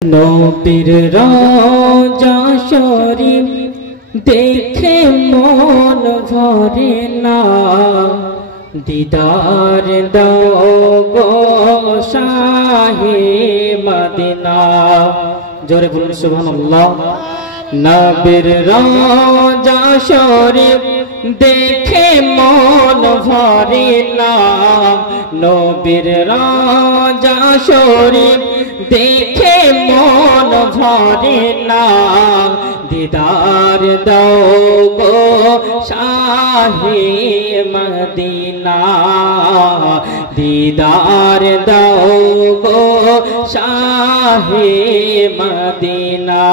নবীর রওজা শরীফ দেখে মন ভরে না, দিদার দাও গো শাহে মদিনা। জোরে বলুন সুবহানাল্লাহ। নবীর রওজা শরীফ দেখে মন ভরে না, নবীর রওজা শরীফ দেখে মন ভরে না, দিদার দাও গো শাহে মদিনা, দিদার দাও গো শাহে মদিনা।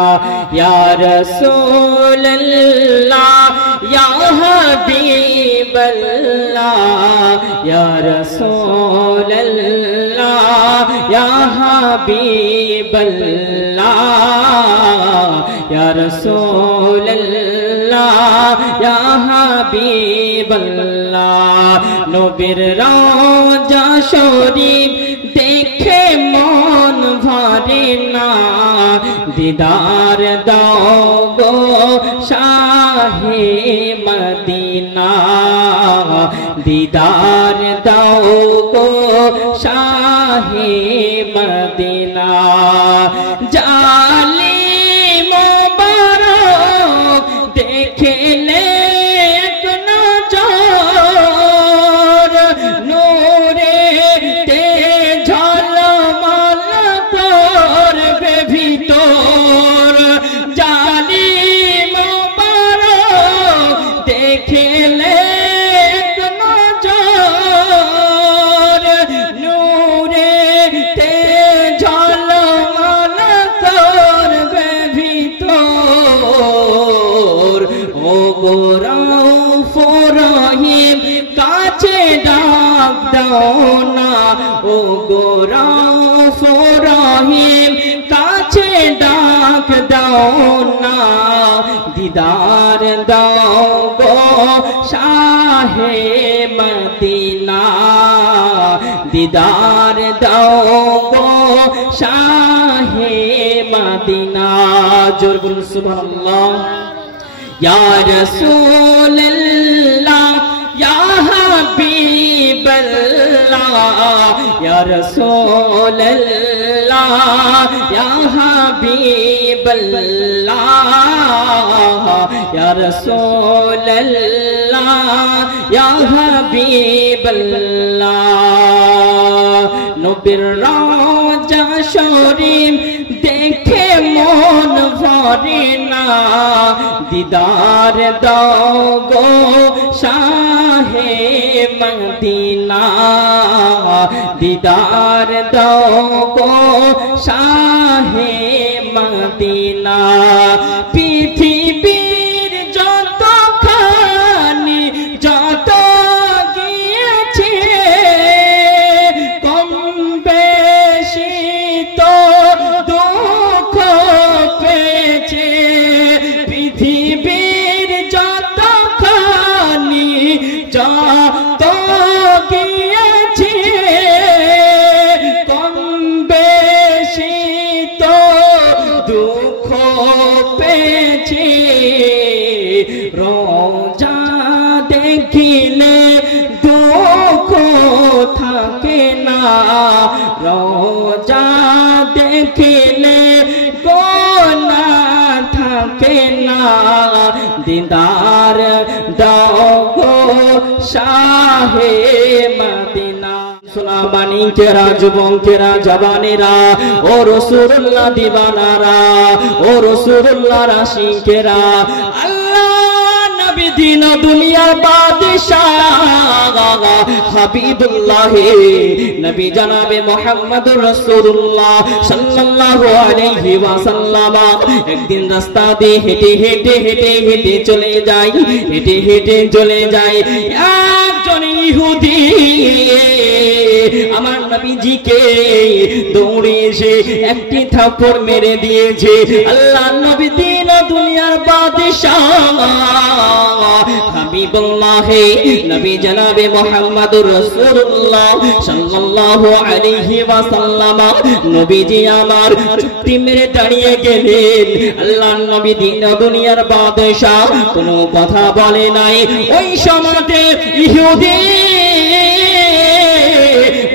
ইয়া রাসূলুল্লাহ ইয়া হাবিবাল্লাহ, ইয়া রাসূলুল্লাহ ইয়া হাবিবাল্লাহ, ইয়া রাসূলুল্লাহ ইয়া হাবিবাল্লাহ। নবীর রওজা শরীফ দেখে মন ভরে না, দিদার দাও গো শাহে মদিনা, দিদার দাও গো শাহে মদিনা। জালি মোবারক দেখলে এক নজর, নূরে তে ঝলমল করবে ভিতর। জালি মোবারক দেখলে এক নজর, নূরে তে ঝলমল করবে ভিতর। ও গো রাউফুর রহিম কাছে ডাক দাও না, ও গো রাউফুর রহিম কাছে ডাক দাও না, দিদার দাও গো শাহে মদিনা, দিদার দাও গো শাহে মদিনা। জোর বলুন সুবহানাল্লাহ। ইয়া রাসূলুল্লাহ ইয়া হাবিবাল্লাহ, ইয়া রাসূলুল্লাহ ইয়া হাবিবাল্লাহ, ইয়া রাসূলুল্লাহ ইয়া হাবিবাল্লাহ। নবীর রওজা শরীফ দেখে মন ভরে না, দিদার দাও গো শাহে মদিনা, দিদার দাও গো শাহে মদিনা। পৃথিবীর যতখানি যত গিয়েছে, কম বেশি তো দুঃখ পেয়েছে। পৃথিবীর যতখানি যত গিয়েছে, কম বেশি তো দুঃখ পেয়েছে। রওজা দেখিলে দুঃখ থাকে না, রওজা দেখিলে গুনাহ থাকে না, দিদার দাও গো শাহে মদিনা। সোনা মানিকেরা, যুবকেরা, জওয়ানেরা, ও রাসূলুল্লাহ দিবানারা, ও রাসূলুল্লাহ আশিকেরা, আল্লাহ নবী দিন দুনিয়ার বাদশাহ হাবিবুল্লাহ নবী জনাবে মুহাম্মদুর রাসূলুল্লাহ সাল্লাল্লাহু আলাইহি ওয়াসাল্লাম একদিন রাস্তা দিয়ে হেঁটে হেঁটে হেঁটে হেঁটে চলে যায়, হেঁটে হেঁটে চলে যায়। একজন ইহুদি আমার নবীজিকে দৌড়ে এসে একটি থাপ্পড় মেরে দিয়েছে। আল্লাহ নবী দিন দুনিয়ার বাদশাহ হাবিবুল্লাহ নবী জনাবে মুহাম্মদুর রাসূলুল্লাহ সাল্লাল্লাহু আলাইহি ওয়াসাল্লাম নবীজি আমার চুপটি মেরে দাঁড়িয়ে গেলেন। আল্লাহর নবী দিন দুনিয়ার বাদশাহ কোনো কথা বলে নাই। ওই সময়তে ইহুদি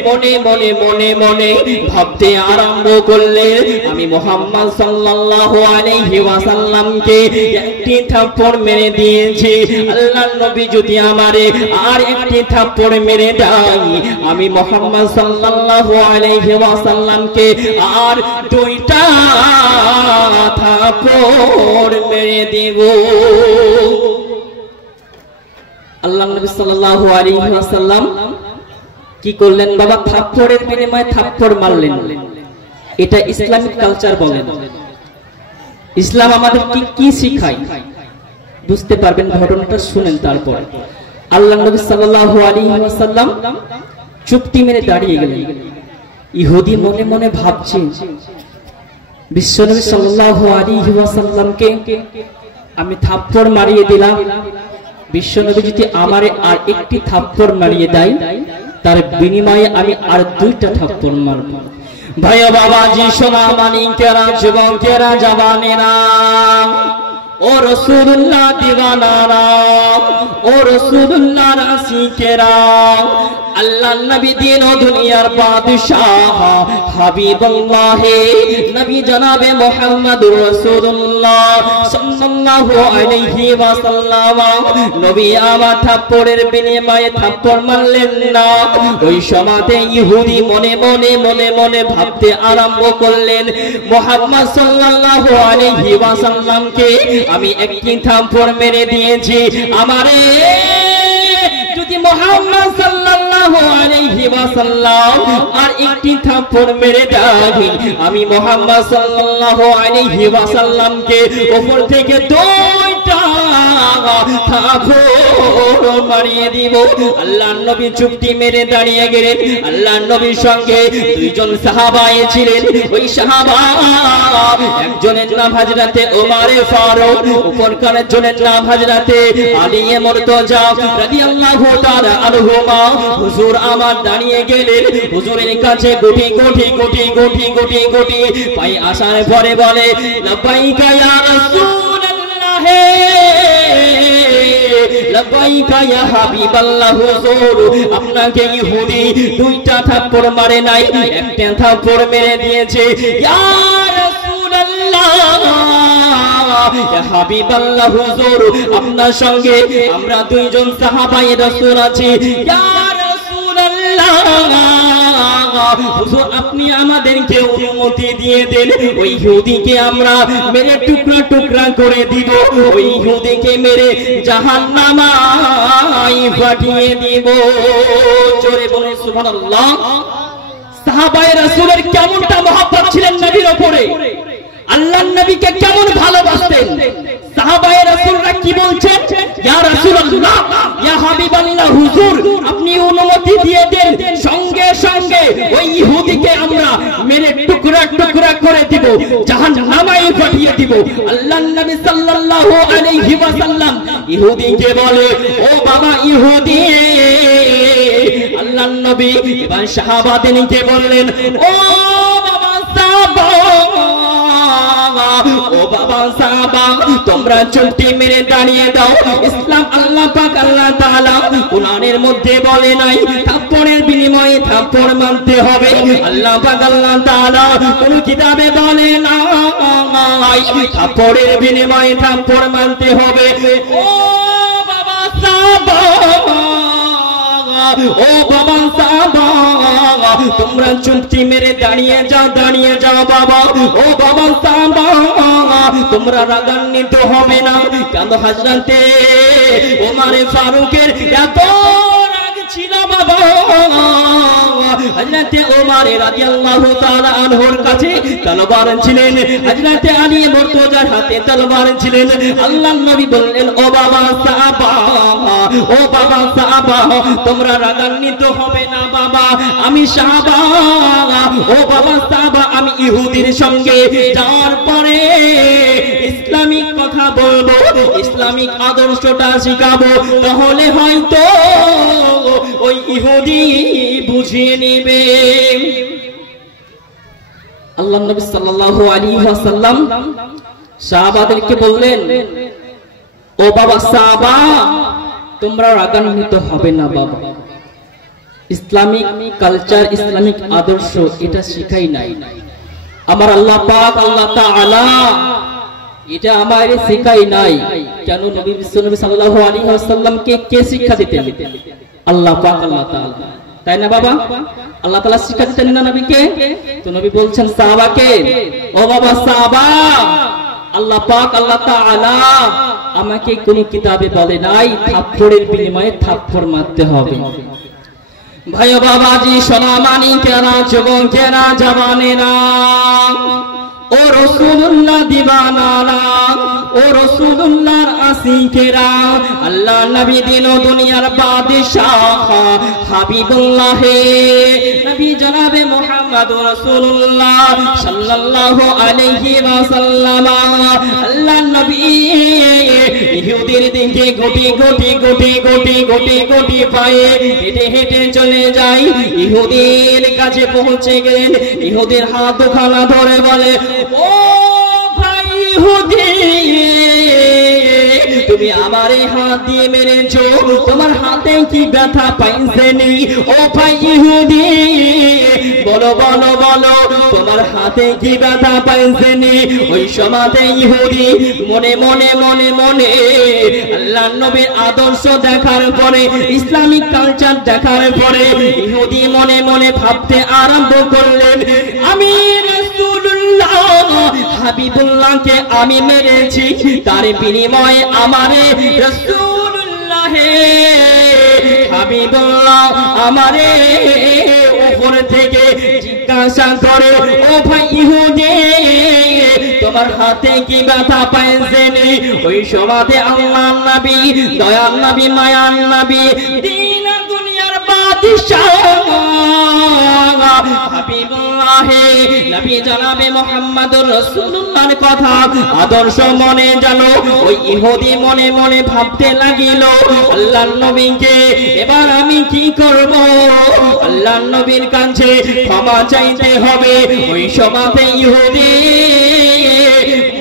মনে মনে মনে মনে ভাবতে আরম্ভ করলেন, আমি মুহাম্মদ সাল্লাল্লাহু আলাইহি ওয়াসাল্লামকে একটি থাপ্পড় মেরে দিয়েছি, আল্লাহর নবী যদি আমারে আর একটি থাপ্পড় মেরে দেয়, আমি মুহাম্মদ সাল্লাল্লাহু আলাইহি ওয়াসাল্লামকে আর দুইটা থাপ্পড় মেরে দেব। আল্লাহর নবী সাল্লাল্লাহু আলাইহি ওয়াসাল্লাম কি করলেন বাবা? থাপ্পড়ের বিনিময়ে থাপ্পড় মারলেন। এটা ইসলামিক কালচার বলেন। ইসলাম আমাদের কি শিখায় বুঝতে পারবেন, ঘটনাটা শুনেন। তারপর আল্লাহর নবী সাল্লাল্লাহু আলাইহি ওয়াসাল্লাম চুপটি মেরে দাঁড়িয়ে গেলেন। ইহুদি মনে মনে ভাবছে, বিশ্বনবী সাল্লাল্লাহু আলাইহি ওয়াসাল্লামকে আমি থাপ্পড় মারিয়ে দিলাম, বিশ্বনবী যদি আমারে আর একটি থাপ্পড় মারিয়ে দেয়, তার বিনিময়ে আমি আর দুইটা থাপ্পড় মারব। ভাই বাবাজি, সোনা মানিকেরা, যুবকেরা, জওয়ানেরা, ও রাসূলুল্লাহ দিওয়ানারা, ও রাসূলুল্লাহ রাসিকেরা, আল্লাহর নবী দিন ও দুনিয়ার বাদশাহ হাবিবুল্লাহ নবী জনাবে মুহাম্মদুর রাসূলুল্লাহ সাল্লাল্লাহু আলাইহি ওয়াসাল্লাম নবী আমার থাপ্পড়ের বিনিময়ে থাপ্পড় মারলেন না। ওই সময়তে ইহুদি মনে মনে মনে মনে ভাবতে আরম্ভ করলেন, মুহাম্মদ সাল্লাল্লাহু আলাইহি ওয়াসাল্লামকে আমি একটি থাপ্পড় মেরে দিয়েছি, আমারে যদি মুহাম্মদ সাল্লাল্লাহু আলাইহি ওয়াসাল্লাম আর একটি থাপ্পড় মেরে দেয়, আমি মুহাম্মদ সাল্লাল্লাহু আলাইহি ওয়াসাল্লামকে উপর থেকে দুইটা থাপ্পড় মারিয়ে দিব। আল্লাহর নবী চুপটি মেরে দাঁড়িয়ে গেলেন। আল্লাহর নবীর সঙ্গে দুইজন সাহাবা ছিলেন। ওই সাহাবা একজনের নাম হযরতে ওমর ফারুক, অপরকার জনের নাম হযরতে আলী মুর্তজা রাদিয়াল্লাহু তাআলা আনহুমা। হুজুর আমার দাঁড়িয়ে গেলেন। হুজুরের কাছে গুটি গুটি গুটি গুটি গুটি গুটি পাই আসার পরে বলে, লাব্বাইকা ইয়া রাসূলুল্লাহ, লাব্বাইকা ইয়া হাবিবাল্লাহ। হুজুর, আপনাকে ইহুদি দুইটা থাপ্পড় মারে নাই, একটা থাপ্পড় মেরে দিয়েছে। ইয়া রাসূলুল্লাহ, ইয়া হাবিবাল্লাহ, হুজুর আপনার সঙ্গে আমরা দুইজন সাহাবায়ে রাসূল আছি। ইয়া রাসূলুল্লাহ, হুজুর আপনি আমাদেরকে অনুমতি দিয়ে দেন, ওই ইহুদিকে আমরা মেরে টুকরা টুকরা করে দিব, ওই ইহুদিকে মেরে জাহান্নামায় পাঠিয়ে দিব। জোরে বলুন সুবহানাল্লাহ। সাহাবায়ে রাসূলের কেমনটা মহব্বত ছিলেন নবীর উপরে, আল্লাহর নবীকে কেমন ভালোবাসতেন। সাহাবায়ে রাসূলরা কি বলছেন, ইয়া রাসূলুল্লাহ, ইয়া হাবিবাল্লাহ, হুজুর আপনি অনুমতি দিয়ে দেন, সঙ্গে সঙ্গে ওই ইহুদিকে আমরা মেরে টুকরা টুকরা করে দিব, জাহান্নামায় পাঠিয়ে দিব। আল্লাহর নবী সাল্লাল্লাহু আলাইহি ওয়াসাল্লাম ইহুদিকে বলে, ও বাবা ইহুদি। আল্লাহর নবী এবার সাহাবাদেরকে বললেন, ও বাবা সাহাবা, ও বাবা সাহাবা, তোমরা চুপটি মেরে দাঁড়িয়ে দাও। ইসলাম আল্লাহ পাক আল্লাহ তাআলা কুরআনের মধ্যে বলে নাই থাপ্পড়ের বিনিময়ে থাপ্পড় মানতে হবে। আল্লাহ পাক আল্লাহ তাআলা কোন কিতাবে বলে না থাপ্পড়ের বিনিময়ে থাপ্পড় মানতে হবে। ও বাবা সাহাবা, ও বাবা সাহাবা, তোমরা চুপটি মেরে দাঁড়িয়ে যাও, দাঁড়িয়ে যাও বাবা। ও বাবা সাহাবা, তোমরা রাগান্বিত হবে না। কেন হযরতে ওমর ফারুকের এত রাগ ছিল বাবা। হযরতে ওমর রাদিয়াল্লাহু তাআলা আনহুর কাছে তলোয়ার ছিলেন, হযরতে আলী মুর্তজার হাতে তলোয়ার ছিলেন। আল্লাহর নবী বললেন, ও বাবা সাহাবা, ও বাবা সাহাবা, তোমরা রাগান্বিত হবে না বাবা, আমি সাহাবা। ও বাবা সাহাবা, আমি ইহুদির সঙ্গে যাওয়ার পরে ইসলামিক কথা বলবো, ইসলামিক আদর্শটা শিখাবো, তাহলে হয়তো ওই ইহুদি বুঝিয়ে নেবে। আল্লাহ নবী সাল্লাল্লাহু আলাইহি ওয়াসাল্লাম সাহাবাদেরকে বললেন, ও বাবা সাহাবা, তোমরা রাগান্বিত হবে না বাবা, ইসলামিক কালচার, ইসলামিক আদর্শ এটা শিখাই নাই আমার আল্লাহ পাক, আল্লাহ তাআলা এটা আমারে শিখাই নাই। কেন? নবী বিশ্বনবী সাল্লাল্লাহু আলাইহি ওয়াসাল্লামকে কে শিক্ষা দিতেন? আল্লাহ পাক, আল্লাহ তাআলা, তাই না বাবা? আল্লাহ তাআলা শিক্ষা দিতেন না নবীকে? তো নবী বলছেন সাহাবাকে, ও বাবা সাহাবা, আল্লাহ পাক, আল্লাহ তাআলা আমাকে কোন কিতাবে বলে নাই থাপ্পড়ের বিনিময়ে থাপ্পড় মারতে হবে। ভাই বাবাজি, সোনা মানিকেরা, যুবকেরা, জওয়ানেরা, ও রাসূলুল্লাহ দিবানারা, ও রাসূলুল্লাহর আশিকেরা, আল্লাহ নবী দিন ও দুনিয়ার বাদশাহ হাবিবুল্লাহ নবী জনাবে মুহাম্মদুর রাসূলুল্লাহ সাল্লাল্লাহু আলাইহি ওয়াসাল্লাম, আল্লাহ নবী ইহুদির দিকে গুটি গুটি গুটি গুটি গুটি গুটি পায়ে হেঁটে হেঁটে চলে যায়। ইহুদির কাছে পৌঁছে গেলেন, ইহুদির হাত দুখানা ধরে বলে, ও ভাই ইহুদি, তুমি আমারে হাত দিয়ে মেরেছো, তোমার হাতে কি ব্যথা পাইছেনি? ও ভাই ইহুদি, বলো বলো বলো, তোমার হাতে কি ব্যথা পাইছেনি? ওই সমাজে ইহুদি মনে মনে মনে মনে আল্লাহ নবীর আদর্শ দেখার পরে, ইসলামিক কালচার দেখার পরে ইহুদি মনে মনে ভাবতে আরম্ভ করলেন, আমি রাসূলুল্লাহ হাবিবুল্লাহকে আমি মেরেছি, তার বিনিময়ে আমারে রাসূলুল্লাহ হাবিবুল্লাহ আমারে উপর থেকে জিজ্ঞাসা করে, ও ভাই ইহুদি, তোমার হাতে কি ব্যথা পাইছেনি? ওই সমাজে আল্লাহর নবী, দয়ার নবী, মায়ার নবী, দিন দুনিয়ার বাদশাহ হাবিবুল্লাহ নবী জনাবে মুহাম্মদুর রাসূলুল্লাহর কথা, আদর্শ মনে জানো ওই ইহুদি মনে মনে ভাবতে লাগিল, আল্লাহর নবীকে এবার আমি কি করব? আল্লাহর নবীর কাছে ক্ষমা চাইতে হবে। ওই সমাজে ইহুদি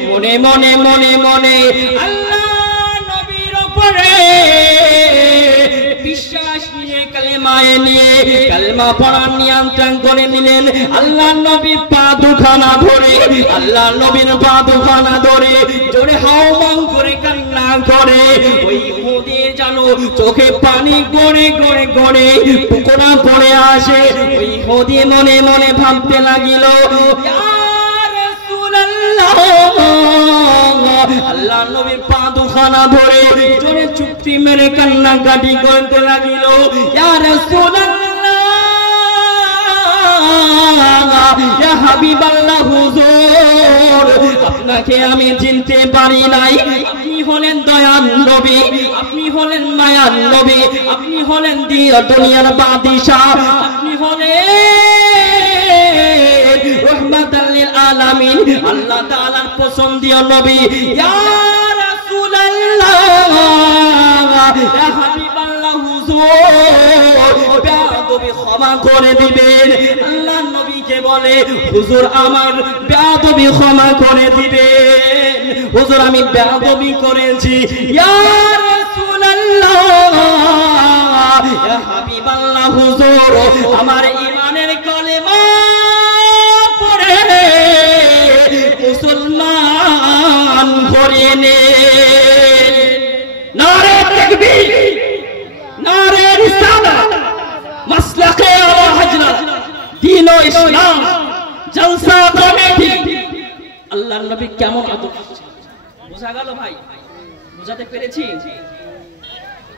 মনে মনে মনে মনে আল্লাহ নবীর উপরে বিশ্বাস নিয়ে কালেমায়ে নিয়ে কালেমা পড়ার নিয়ন্ত্রণ করে নিলেন। আল্লাহ নবীর পা দুখানা ধরে, আল্লাহ নবীর পা দুখানা ধরে জোরে হাওমাও করে কান্না করে। ওই ইহুদি জানো চোখে পানি গড়ে গড়ে গড়ে টুকরা পড়ে আসে। ওই ইহুদি মনে মনে ভাবতে লাগিল, আল্লাহ নবীর পা দুখানা ধরে জোরে চুক্তি মেরে কান্নাকাটি করতে লাগিল, ইয়া রাসূলুল্লাহ, ইয়া হাবিবাল্লাহ, হুজুর আপনাকে আমি চিনতে পারি নাই, আপনি হলেন দয়ার নবী, আপনি হলেন মায়ার নবী, আপনি হলেন দুনিয়ার বাদশাহ, আপনি হলেন রাহমাতাল লিল আলামিন, আল্লাহ তাআলার পছন্দীয় নবী। ইয়া রাসূলুল্লাহ, ইয়া হাবিবাল্লাহ, হুজুর বেয়াদবি ক্ষমা করে দিবেন। আল্লাহর নবীকে বলে, হুজুর আমার বেয়াদবি ক্ষমা করে দিবেন, হুজুর আমি বেয়াদবি করেছি। ইয়া রাসূলুল্লাহ, ইয়া হাবিবাল্লাহ, হুজুর আমার ঈমানের কলেমা পড়ে মুসলমান করে নে। নারে তাকবীর, নারে রিসালাত, মাসলাকে আলা হযরত, দ্বীন ও ইসলাম, জলসা কমিটি। আল্লাহর নবী কেমন আদর্শ, বোঝা গেল ভাই? বোঝাতে পেরেছি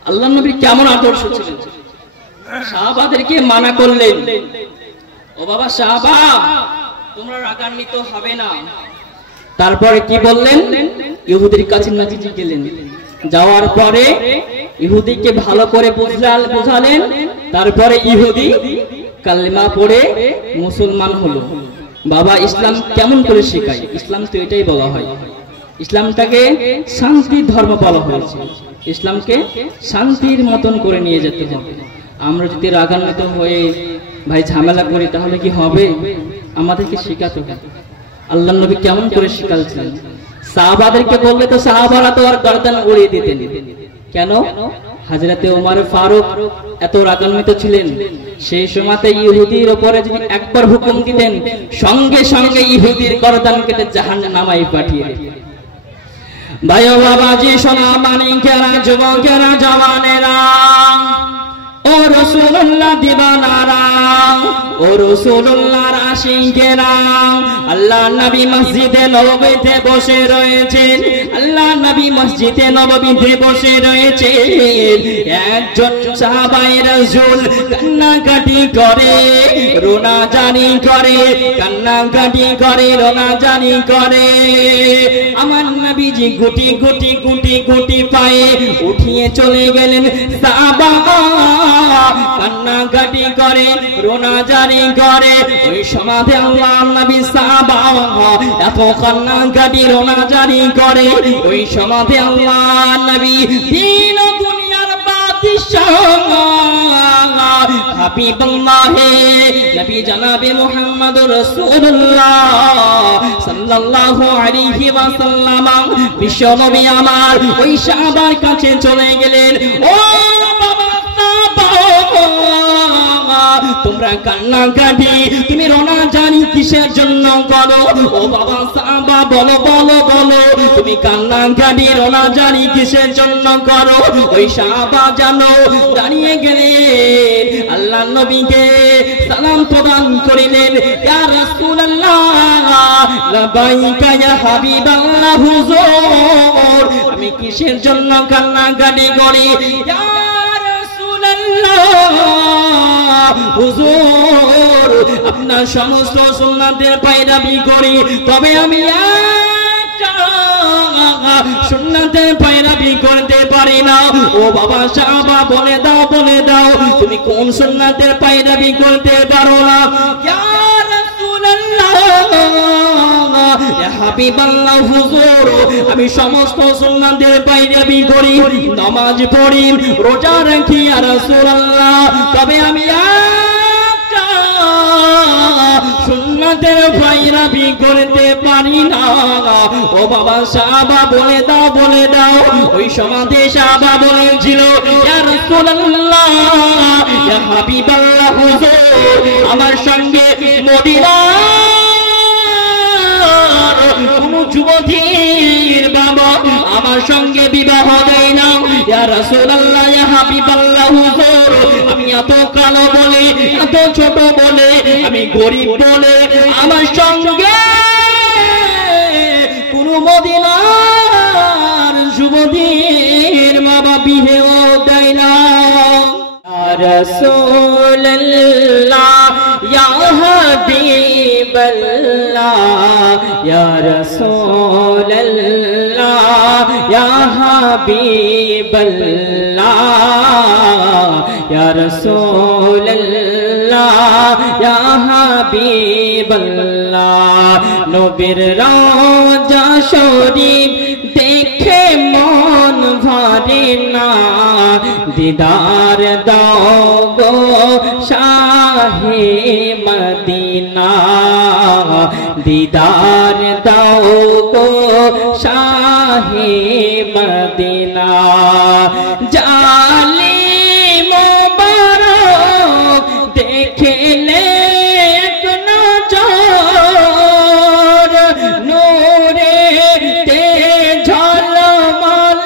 আল্লাহর নবী কেমন আদর্শ ছিলেন? সাহাবাদেরকে মানা করলেন, ও বাবা সাহাবা তোমরা রাগান্বিত হবে না। তারপরে কি বললেন? ইহুদির কাছে নবীজি গেলেন, যাওয়ার পরে ইহুদিকে ভালো করে বুঝালেন। তারপরে ইহুদি কালেমা পড়ে মুসলমান হলো। বাবা ইসলাম কেমন করে শেখায়? ইসলাম তো এটাই বলা হয়, ইসলামটাকে শান্তির ধর্ম বলা হয়েছে, ইসলামকে শান্তির মতন করে নিয়ে যেতে হবে। আমরা যদি রাগান্বিত হয়ে ভাই ঝামেলা করি তাহলে কি হবে? আমাদেরকে শেখাতে হবে আল্লাহর নবী কেমন করে শিখাচ্ছেন। সাহাবাদেরকে বললে তো সাহাবারা তো আর গর্দান উড়িয়ে দিতেন। কেন? হযরতে ওমর ফারুক এত রাগান্বিত ছিলেন, সেই সময়তে ইহুদির উপরে যদি একবার হুকুম দিতেন সঙ্গে সঙ্গে ইহুদির গর্দান কেটে জাহান্নামে পাঠিয়ে দিতেন। ভাই ও বাবাজি, সোনা মানিকেরা, যুবকেরা, জওয়ানেরা, ও রাসূলুল্লাহ দিবানারা, ও রাসূলুল্লাহর আশিকেরা, আল্লাহ নবী মসজিদে নববীতে বসে রয়েছেন, আল্লাহ নবী মসজিদে নববীতে বসে রয়েছেন। একজন সাহাবায়ে রাসূল কান্নাকাটি করে, রোনাজানি করে, কান্নাকাটি করে, রোনাজানি করে। আমার নবীজি গুটি গুটি গুটি গুটি পায়ে উঠিয়ে চলে গেলেন। সাহাবা কান্নাকাটি করে, রোনাজানি করে। ওই সমাধে আল্লাহ নবী সাহাবা এত কান্নাকাটি রোনাজানি করে, ওই সমাধে আল্লাহ নবী দিন দুনিয়ার বাদশাহ হাবিবুল্লাহ নবী জনাবে মুহাম্মদুর রাসূলুল্লাহ সাল্লাল্লাহু আলাইহি ওয়াসাল্লাম বিশ্ব নবী আমার ওই সাহাবার কাছে চলে গেলেন। ও তোমরা কান্নাকাটি, তুমি রোনাজানি কিসের জন্য করো? ও বাবা সাহাবা বলো বলো বলো, তুমি কান্নাকাটি রোনাজানি কিসের জন্য করো? ওই সাহাবা জানো দাঁড়িয়ে গেলেন, আল্লাহ নবীকে সালাম প্রদান করিলেন। ইয়া রাসূলুল্লাহ লাবাইকা ইয়া হাবিবাল্লাহ হুজুর, আমি কিসের জন্য কান্নাকাটি করি? ইয়া হুজুর আপনার সমস্ত সুন্নাতের পায়রাবি করি, তবে আমি একটা সুন্নাতের পায়রাবি করতে পারি না। ও বাবা সাহাবা বলে দাও বলে দাও, তুমি কোন সুন্নাতের পায়রাবি করতে পারো না? ইয়া রাসূলুল্লাহ ইয়া হাবিবাল্লাহ হুজুর, আমি সমস্ত সুন্নাতের পায়রাবি করি, নামাজ পড়ি, রোজা রাখি ইয়া রাসূলুল্লাহ, তবে আমি একটা সুন্নাতের পায়রাবি করতে পারি না। ও বাবা সাহাবা বলে দাও বলে দাও। ওই সমাধে সাহাবা বলেছিল, ইয়া রাসূলুল্লাহ ইয়া হাবিবাল্লাহ হুজুর, আমার সঙ্গে মদিনার কোন যুবতীর বাবা আমার সঙ্গে বিবাহ দেয় না। ইয়া রাসূলুল্লাহ ইয়া হাবিবাল্লাহ হুজুর, আমি এত কালো বলে, এত ছোট বলে, আমি গরিব বলে আমার সঙ্গে কোন মদিনার যুবতীর বাবা বিবাহ দেয় না। রাসূলুল্লাহ ইয়া হাবিবাল্লাহ, ইয়া রাসূলুল্লাহ ইয়া হাবিবাল্লাহ, ইয়া রাসূলুল্লাহ ইয়া হাবিবাল্লাহ। নবীর রওজা শরীফ দেখে মন ভরে না, দিদার দাও গো শাহে মদিনা, দিদার দাও গো শাহে মদিনা। জালি মোবারক দেখলে নজর, নূরে তে ঝলমল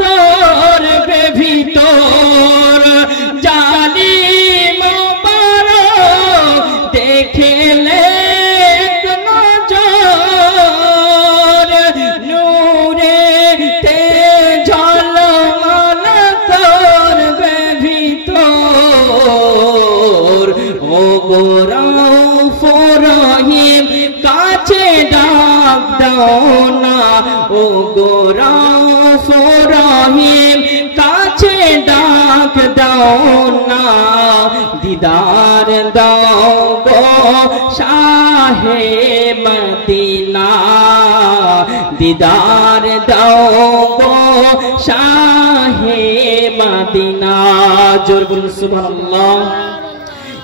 করবে ভিতর। জালি মোবারক দেখলে নজর, নূরে তে ঝলমল করবে ভিতর। ও গো রউফ রহিম কাছে ডাক দাও না, ও গো রউফ রহিম কাছে ডাক দাও না, দিদার দাও গো শাহে মদিনা, দিদার দাও গো শাহে মদিনা। জোর বলুন সুবহানাল্লাহ।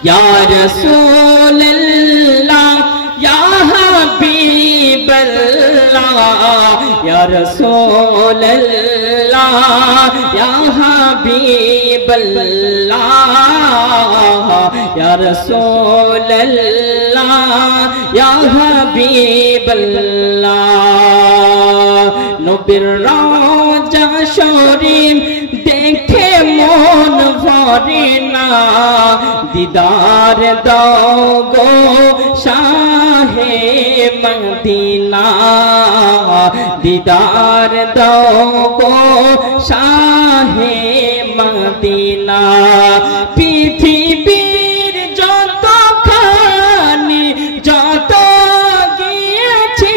ইয়া রাসূলুল্লাহ ইয়া হাবিবাল্লাহ ইয়া রাসূলুল্লাহ ইয়া হাবিবাল্লাহ ইয়া রাসূলুল্লাহ ইয়া হাবিবাল্লাহ। নবীর রওজা শরীফ দেখে মন ভরে না, দিদার দাও গো শাহে মদিনা, দিদার দাও গো শাহে মদিনা। পৃথিবীর যতখানি যত গিয়েছে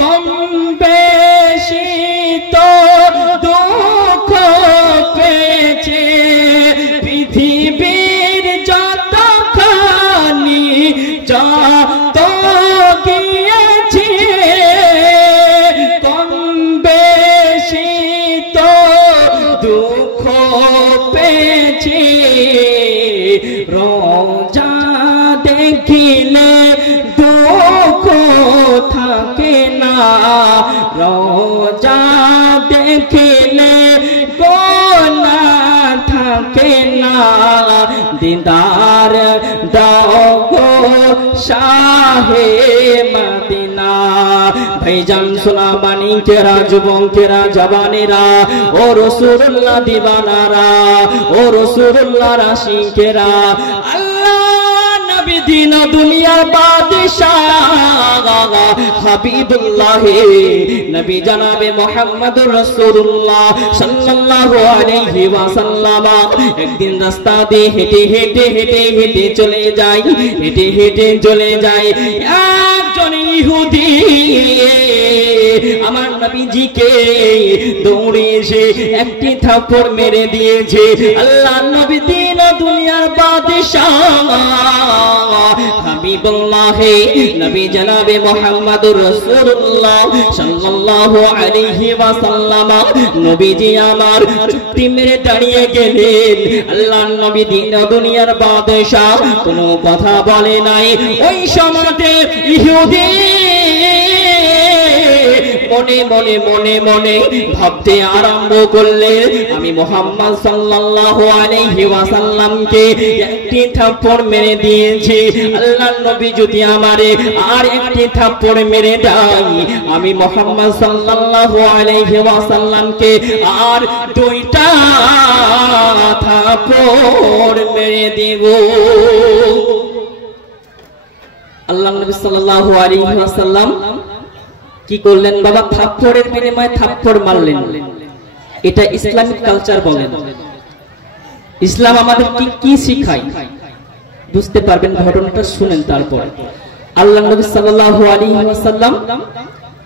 কম বেশি তো দুঃখ পেয়েছে, পৃথিবীর যতখানি যত গিয়েছে কম বেশি তো দুঃখ পেয়েছে। রোজা দেখিলে দুঃখ থাকে না, রোজা দেখিলে গোনা থাকে না, দিদার দাও গো শাহে মদিনা। ভাইজান সোনা মানিকেরা, যুবকেরা, জওয়ানেরা, ও রাসূলুল্লাহ দিওয়ানারা, ও রাসূলুল্লাহ আশিকেরা, আল্লাহ নবী দিন দুনিয়ার বাদশাহ হাবিবুল্লাহ নবী জনাবে মুহাম্মদুর রাসূলুল্লাহ সাল্লাল্লাহু আলাইহি ওয়াসাল্লাম একদিন রাস্তা দিয়ে হেঁটে হেঁটে হেঁটে হেঁটে চলে যায়, হেঁটে হেঁটে চলে যায়। একজন ইহুদি আমার নবীজিকে দৌড়ে এসে একটি থাপ্পড় মেরে দিয়েছে। আল্লাহ নবী দিন দুনিয়ার বাদশাহ হাবিবুল্লাহ নবী জনাবে মুহাম্মদুর রাসূলুল্লাহ সাল্লাল্লাহু আলাইহি ওয়াসাল্লাম নবীজি আমার চুপটি মেরে দাঁড়িয়ে গেলেন। আল্লাহ নবী দিন দুনিয়ার বাদশাহ কোনো কথা বলে নাই। ওই সময়তে ইহুদি মনে মনে মনে মনে ভাবতে আরম্ভ করলেন, আমি মুহাম্মদ সাল্লাল্লাহু আলাইহি ওয়াসাল্লামকে একটি থাপ্পড় মেরে দিয়েছি, আল্লাহ নবী যদি আমারে আর একটি থাপ্পড় মেরে দেয় আমি মুহাম্মদ সাল্লাল্লাহু আলাইহি ওয়াসাল্লামকে আর দুইটা থাপ্পড় মেরে দেব। আল্লাহ নবী সাল্লাল্লাহু আলাইহি ওয়াসাল্লাম কি করলেন বাবা? থাপ্পড়ের বিনিময়ে থাপ্পড় মারলেন। এটা ইসলামিক কালচার বলেন। ইসলাম আমাদের কি শিখায় বুঝতে পারবেন, ঘটনাটা শুনেন। তারপর আল্লাহ নবী সাল্লাল্লাহু আলাইহি ওয়াসাল্লাম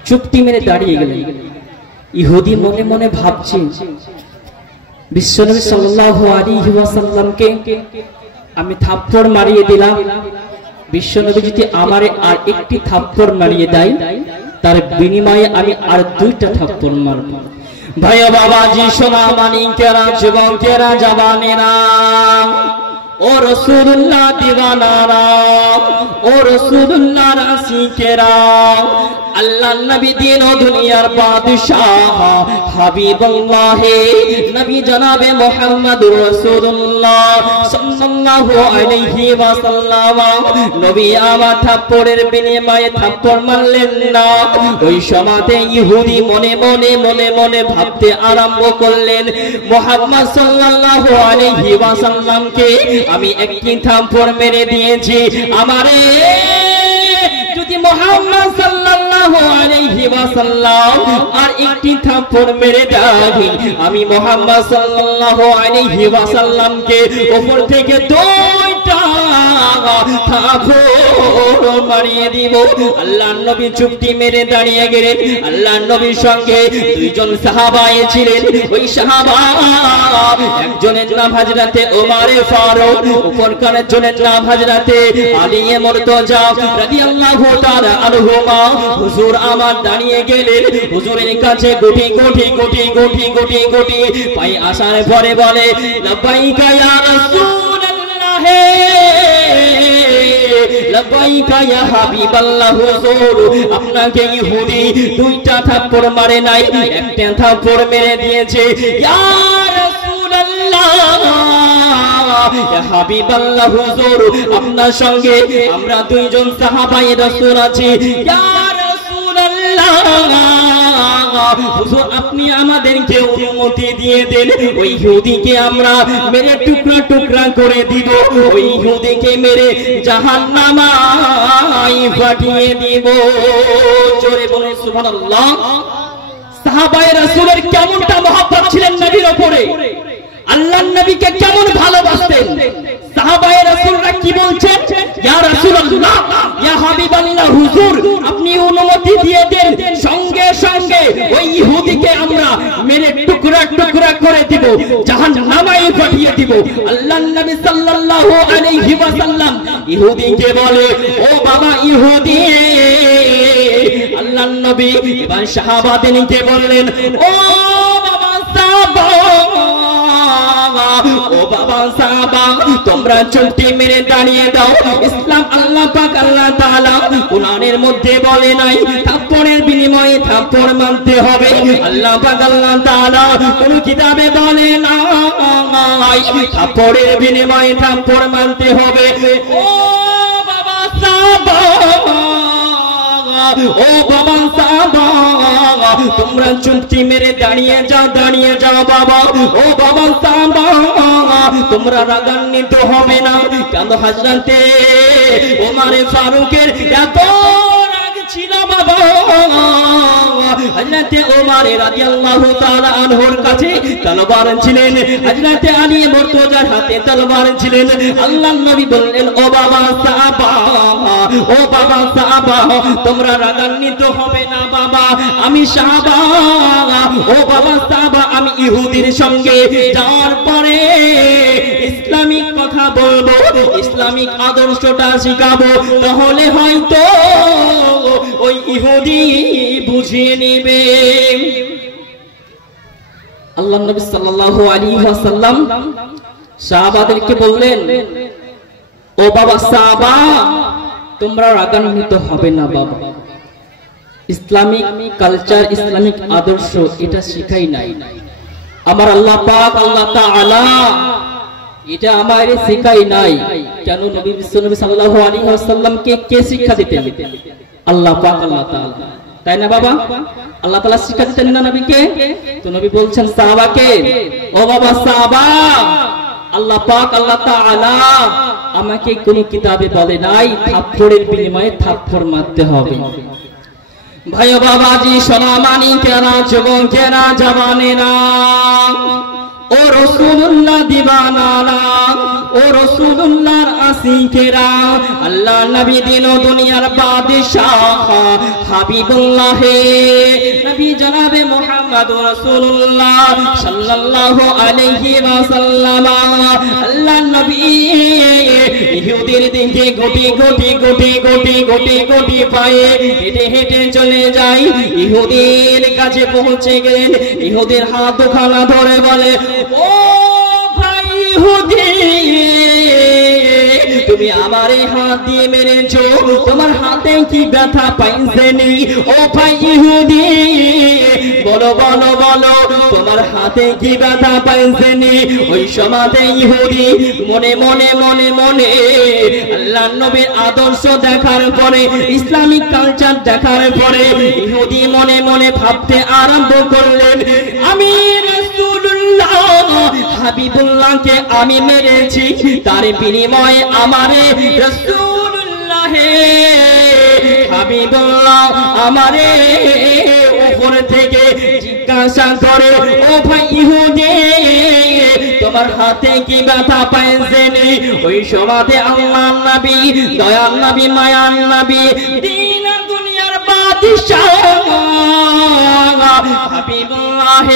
চুপটি মেরে দাঁড়িয়ে গেলেন। ইহুদি মনে মনে ভাবছে, বিশ্বনবী সাল্লাল্লাহু আলাইহি ওয়াসাল্লামকে আমি থাপ্পড় মারিয়ে দিলাম, বিশ্বনবী যদি আমারে আর একটি থাপ্পড় মারিয়ে দেয় তার বিনিময়ে আমি আর দুইটা থাপ্পড় মারব। ভাই বাবাজি, সোনা মানিকেরা, যুবকেরা, জওয়ানেরা, ও রাসূলুল্লাহ দিওয়ানারা, ও রাসূলুল্লাহ আশিকেরা, আল্লাহ নবী দিন ও দুনিয়ার বাদশাহ হাবিবুল্লাহ নবী জনাবে মুহাম্মদুর রাসূলুল্লাহ সাল্লাল্লাহু আলাইহি ওয়াসাল্লাম নবী আমার থাপ্পড়ের বিনিময়ে থাপ্পড় মারলেন না। ওই সময়তে ইহুদি মনে মনে মনে মনে ভাবতে আরম্ভ করলেন, মুহাম্মদ সাল্লাল্লাহু আলাইহি ওয়াসাল্লামকে আমি একটি থাপ্পড় মেরে দিয়েছি, আমারে যদি মুহাম্মদ সাল্লাল্লাহু আলাইহি ওয়াসাল্লাম আর একটি থাপ্পড় মেরে দেয় আমি মুহাম্মদ সাল্লাল্লাহু আলাইহি ওয়াসাল্লামকে উপর থেকে দুইটা থাপড় মারিয়ে দিব। আল্লাহর নবী চুপটি মেরে দাঁড়িয়ে গেলেন। আল্লাহর নবীর সঙ্গে দুইজন সাহাবা ছিলেন। ওই সাহাবা একজনের নাম হযরতে ওমর ফারুক, অপরকার জনের নাম হযরতে আলী মুর্তজা রাদিয়াল্লাহু তাআলা আনহুমা। হুজুর আমার দাঁড়িয়ে গেলেন। হুজুরের কাছে গুটি গুটি গুটি গুটি গুটি গুটি পাই আসার পরে বলে, লাব্বাইকা ইয়া রাসূলুল্লাহ, লাব্বাইকা ইয়া হাবিবাল্লাহ। হুজুর আপনাকে ইহুদি দুইটা থাপ্পড় মারে নাই, একটা থাপ্পড় মেরে দিয়েছে। ইয়া রাসূলুল্লাহ, ইয়া হাবিবাল্লাহ, হুজুর আপনার সঙ্গে আমরা দুইজন সাহাবায়ে রাসূল আছি। ইয়া রাসূলুল্লাহ, হুজুর আপনি আমাদেরকে অনুমতি দিয়ে দেন, ওই ইহুদিকে আমরা মেরে টুকরা টুকরা করে দিব, ওই ইহুদিকে মেরে জাহান্নামায় পাঠিয়ে দিব। জোরে বলুন সুবহানাল্লাহ। সাহাবায়ে রাসূলের কেমনটা মহব্বত ছিলেন নবীর উপরে, আল্লাহর নবীকে কেমন ভালোবাসতেন। সাহাবায়ে রাসূলরা কি বলছেন, ইয়া রাসূলুল্লাহ, ইয়া হাবিবাল্লাহ, হুজুর আপনি অনুমতি দিয়ে দেন, সঙ্গে সঙ্গে ওই ইহুদিকে আমরা মেরে টুকরা টুকরা করে দিব, জাহান্নামায় পাঠিয়ে দিব। আল্লাহর নবী সাল্লাল্লাহু আলাইহি ওয়াসাল্লাম ইহুদিকে বলে, ও বাবা ইহুদি। আল্লাহর নবী এবার সাহাবাদেরকে বললেন, ও বাবা সাহাবা, ও বাবা সাহাবা, তোমরা চুপটি মেরে দাঁড়িয়ে দাও। ইসলাম আল্লাহ পাক আল্লাহ তাআলা কুরআনের মধ্যে বলে নাই থাপ্পড়ের বিনিময়ে থাপ্পড় মানতে হবে। আল্লাহ পাক আল্লাহ তাআলা কোন কিতাবে বলে না থাপ্পড়ের বিনিময়ে থাপ্পড় মানতে হবে। ও বাবা সাহাবা, ও বাবা সাহাবা, তোমরা চুপটি মেরে দাঁড়িয়ে যাও, দাঁড়িয়ে যাও বাবা। ও বাবা সাহাবা, তোমরা রাগান্বিত হবে না। কেন হযরতে ওমর ফারুকের এত রাগ ছিল বাবা। হযরতে ওমর রাদিয়াল্লাহু তাআলা আনহুর কাছে তলোয়ার ছিলেন, হযরতে আলী মুর্তজার হাতে তলোয়ার ছিলেন। আল্লাহর নবী বললেন, ও বাবা সাহাবা, ও বাবা সাহাবা, তোমরা রাগান্বিত হবে না বাবা। আমি সাহাবা, ও বাবা সাহাবা, আমি ইহুদির সঙ্গে যাওয়ার পরে ইসলামিক কথা বলবো, ইসলামিক আদর্শটা শিখাবো, তাহলে হয়তো ওই ইহুদি বুঝিয়ে নেবে। আল্লাহর নবী সাল্লাল্লাহু আলাইহি ওয়াসাল্লাম সাহাবাদেরকে বললেন, ও বাবা সাহাবা, তোমরা রাগান্বিত হবে না বাবা। ইসলামিক কালচার, ইসলামিক আদর্শ এটা শিখাই নাই আমার আল্লাহ পাক আল্লাহ তাআলা, এটা আমারে শিখাই নাই। কেন নবী বিশ্বনবী সাল্লাল্লাহু আলাইহি ওয়াসাল্লামকে কে শিক্ষা দিতেন? আল্লাহ পাক আল্লাহ তাআলা, তাই না বাবা? আল্লাহ তাআলা শিক্ষা দিতেন না নবীকে? তো নবী বলছেন সাহাবাকে, ও বাবা সাহাবা, আল্লাহ পাক আল্লাহ তাআলা আমাকে কোন কিতাবে বলে নাই থাপ্পড়ের বিনিময়ে থাপ্পড় মারতে হবে। ভাই বাবাজি, সোনা মানিকেরা, যুবকেরা, জওয়ানেরা, ও রাসূলুল্লাহ দিবানারা, ও রাসূলুল্লাহর আশিকেরা, আল্লাহ নবী দিন ও দুনিয়ার বাদশাহ হাবিবুল্লাহ নবী জনাবে মুহাম্মদুর রাসূলুল্লাহ সাল্লাল্লাহু আলাইহি ওয়াসাল্লাম। আল্লাহ নবী ইহুদির দিকে গুটি গুটি গুটি গুটি গুটি গুটি পায়ে হেঁটে হেঁটে চলে যায়। ইহুদির কাছে পৌঁছে গেলেন। ইহুদির হাত দুখানা ধরে বলে, ও ভাই ইহুদি, তুমি আমারে হাত দিয়ে মেরেছো, তোমার হাতে কি ব্যথা পাইছেনি? ও ভাই ইহুদি, বলো বলো বলো, তোমার হাতে কি ব্যথা পাইছেনি? ওই সমাজে ইহুদি মনে মনে মনে মনে আল্লাহর নবীর আদর্শ দেখার পরে, ইসলামিক কালচার দেখার পরে ইহুদি মনে মনে ভাবতে আরম্ভ করলেন, আমি রাসূলুল্লাহ হাবিবুল্লাহকে আমি মেরেছি, তার বিনিময়ে আমারে রাসূলুল্লাহ হাবিবুল্লাহ আমারে উপর থেকে জিজ্ঞাসা করে, ও ভাই ইহুদি, তোমার হাতে কি ব্যথা পাইছেন ওই সমাধে আল্লাহর নবী দয়ার নবী মায়ার নবী দিন দুনিয়ার বাদশাহ হাবিবুল্লাহ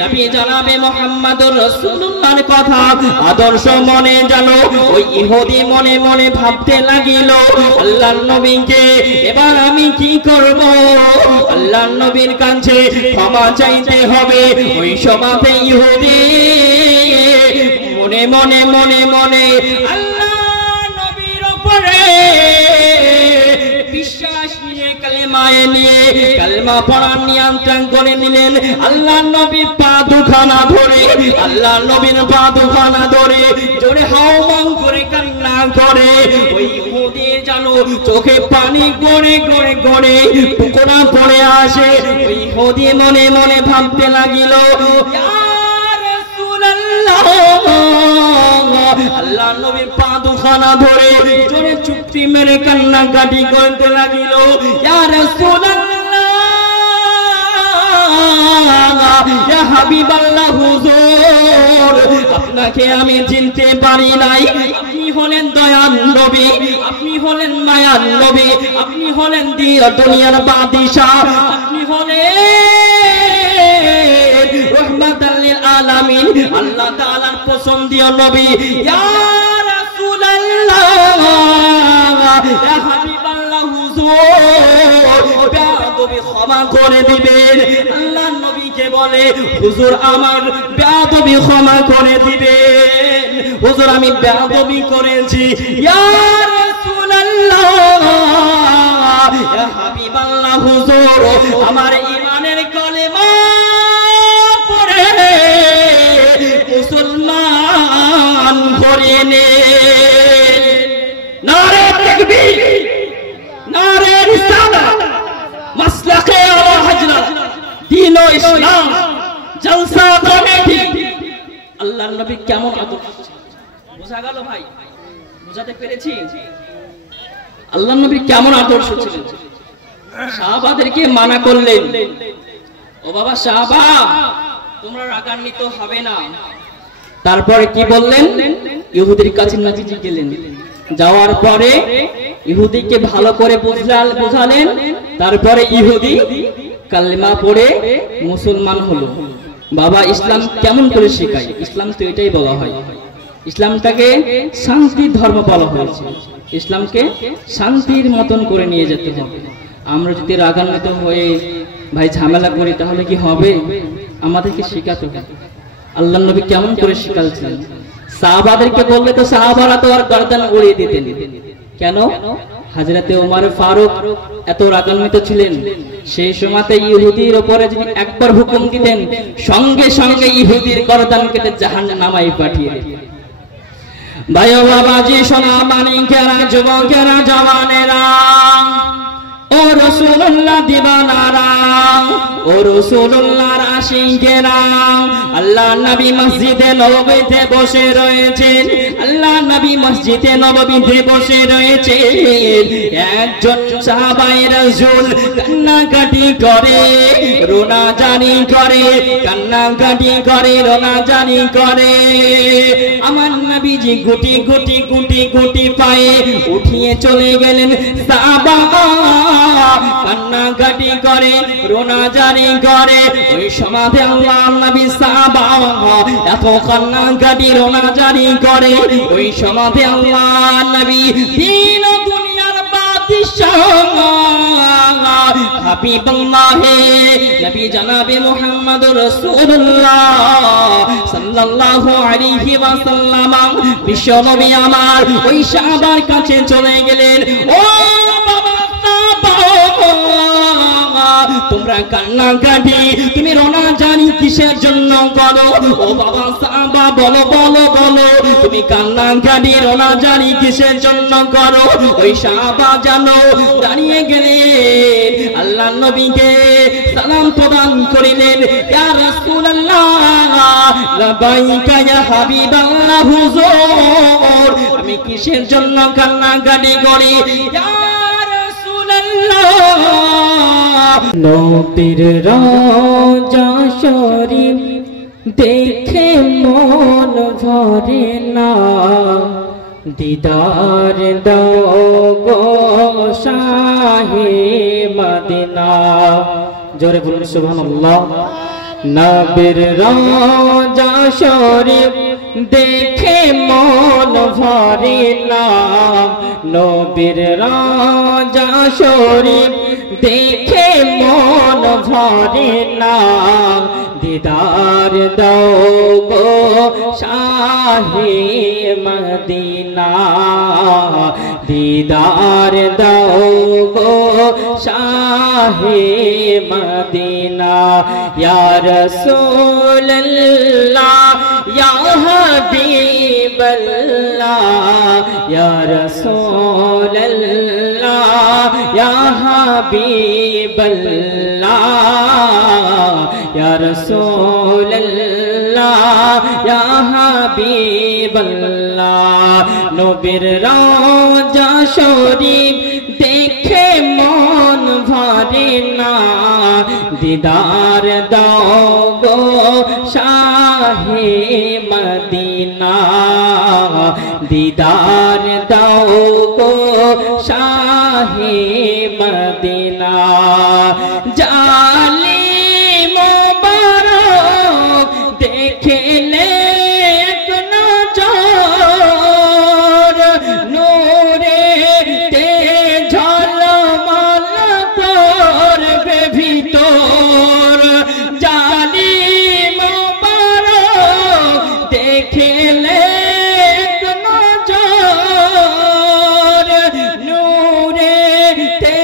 নবী জনাবে মুহাম্মদুর রাসূলুল্লাহর কথা আদর্শ মনে জানো ওই ইহুদি মনে মনে ভাবতে লাগিল আল্লাহর নবীকে এবার আমি কি করব আল্লাহর নবীর কাছে ক্ষমা চাইতে হবে ওই সমাজে ইহুদি মনে মনে মনে মনে আল্লাহর নবীর উপরে বিশ্বাস নিয়ে কালেমায়ে নিয়ে কালেমা পড়ার নিয়ন্ত্রণ করে নিলেন আল্লাহর নবীর পা দুখানা ধরে আল্লাহর নবীর পা দুখানা ধরে জোরে হাওমাও করে কান্না করে ওই ইহুদি জানো চোখে পানি গড়ে গড়ে গড়ে পুকুরা পড়ে আসে ওই ইহুদি মনে মনে ভাবতে লাগিল আল্লাহ নবীর পা দুখানা ধরে জোরে চুপটি মেরে কান্নাকাটি করতে লাগিল ইয়া রাসূলুল্লাহ ইয়া হাবিবাল্লাহ হুজুর আপনাকে আমি চিনতে পারি নাই আপনি হলেন দয়ার নবী আপনি হলেন মায়ার নবী আপনি হলেন দুনিয়ার বাদশা আপনি হলেন রহমাতাল লিল আলামিন আল্লাহ তাআলার পছন্দীয় নবী ইয়া রাসূলুল্লাহ ইয়া হাবিবাল্লাহ হুজুর বেয়াদবি ক্ষমা করে দিবেন আল্লাহর নবীকে বলে হুজুর আমার বেয়াদবি ক্ষমা করে দিবেন হুজুর আমি বেয়াদবি করেছি ইয়া রাসূলুল্লাহ ইয়া হাবিবাল্লাহ হুজুর আমার ঈমানের কলেমা পড়ে মুসলমান করে নে নারে তাকবীর নারে রিসালাত মাসলাকে ওয়া হজরত দ্বীন ও ইসলাম জলসা কমিটি আল্লাহর নবী কেমন আদর্শ বোঝা গেল ভাই বোঝাতে পেরেছি আল্লাহর নবী কেমন আদর্শ ছিলেন সাহাবাদেরকে মানা করলেন ও বাবা সাহাবা তোমরা রাগান্বিত হবে না তারপরে কি বললেন ইহুদির কাছে নবীজি গেলেন যাওয়ার পরে ইহুদিকে ভালো করে বুঝালেন তারপরে ইহুদি কালেমা পড়ে মুসলমান হলো বাবা ইসলাম কেমন করে শেখায় ইসলাম তো এটাই বলা হয় ইসলামটাকে শান্তির ধর্ম বলা হয়েছে ইসলামকে শান্তির মতন করে নিয়ে যেতে হবে আমরা যদি রাগান্বিত হয়ে ভাই ঝামেলা করি তাহলে কি হবে আমাদেরকে শেখাতে হবে আল্লাহর নবী কেমন করে শেখাচ্ছেন সাহাবাদেরকে বললে তো সাহাবারা তো আর গর্দান উড়িয়ে দিতেন কেন হযরতে ওমর ফারুক এত রাগান্বিত ছিলেন সেই সময়তে ইহুদির উপরে যদি একবার হুকুম দিতেন সঙ্গে সঙ্গে ইহুদির গর্দান কেটে জাহান্নামে পাঠিয়ে দিতেন ভাই ও বাবাজি সোনা মানিকেরা যুবকেরা জওয়ানেরা ও রাসূলুল্লাহ দিবানারা ও রাসূলুল্লাহর আশিকেরা আল্লাহ নবী মসজিদে নববীতে বসে রয়েছেন আল্লাহ নবী মসজিদে নববীতে বসে রয়েছেন একজন সাহাবায়ে রাসূল কান্নাকাটি করে রোনাজানি করে কান্নাকাটি করে রোনাজানি করে আমার নবীজি গুটি গুটি গুটি গুটি পায়ে উঠিয়ে চলে গেলেন সাহাবা কান্নাকাটি করে রোনাজানি করে ওই সমাধে আল্লাহর নবী সাহাবা এত কান্নাকাটি রোনাজানি করে ওই সমাধে আল্লাহর নবী দিন দুনিয়ার বাদশাহ হাবিবুল্লাহ নবী জনাবে মুহাম্মদুর রাসূলুল্লাহ সাল্লাল্লাহু আলাইহি ওয়াসাল্লাম বিশ্ব নবী আমার ওই সাহাবার কাছে চলে গেলেন ও তোমরা কান্নাকাটি তুমি রোনাজানি কিসের জন্য করো ও বাবা সাহাবা বলো বলো বলো তুমি কান্নাকাটি রোনাজানি কিসের জন্য করো ওই সাহাবা জানো দাঁড়িয়ে গেলেন আল্লাহর নবীকে সালাম প্রদান করিলেন ইয়া রাসূলুল্লাহ লাবাইকা ইয়া হাবিবাল্লাহ হুজুর আমি কিসের জন্য কান্নাকাটি করি ইয়া নবীর রওজা শরীফ দেখে মন ভরে না, দিদার দাও গো শাহে মদিনা। জোরে বলুন সুবহানাল্লাহ। নবীর রওজা শরীফ দেখে মন ভরে না, নবীর রওজা শরীফ দেখে মন ভরে না, দিদার দাও গো শাহে মদিনা, দিদার দাও গো শাহে মদিনা। ইয়া রাসূলুল্লাহ ইয়া হাবিবাল্লাহ, ইয়া রাসূলুল্লাহ ইয়া হাবিবাল্লাহ, ইয়া রাসূলুল্লাহ ইয়া হাবিবাল্লাহ। নবীর রওজা শরীফ দেখে মন ভরে না, দিদার দাও গো শাহে মদিনা, দিদার দাও গো শাহে মদিনা। জালিম মুবারক দেখলে এক নজর, নূরে তে ঝলমল করবে ভিতর। জালিম মুবারক দেখলে এক নজর, নূরে তে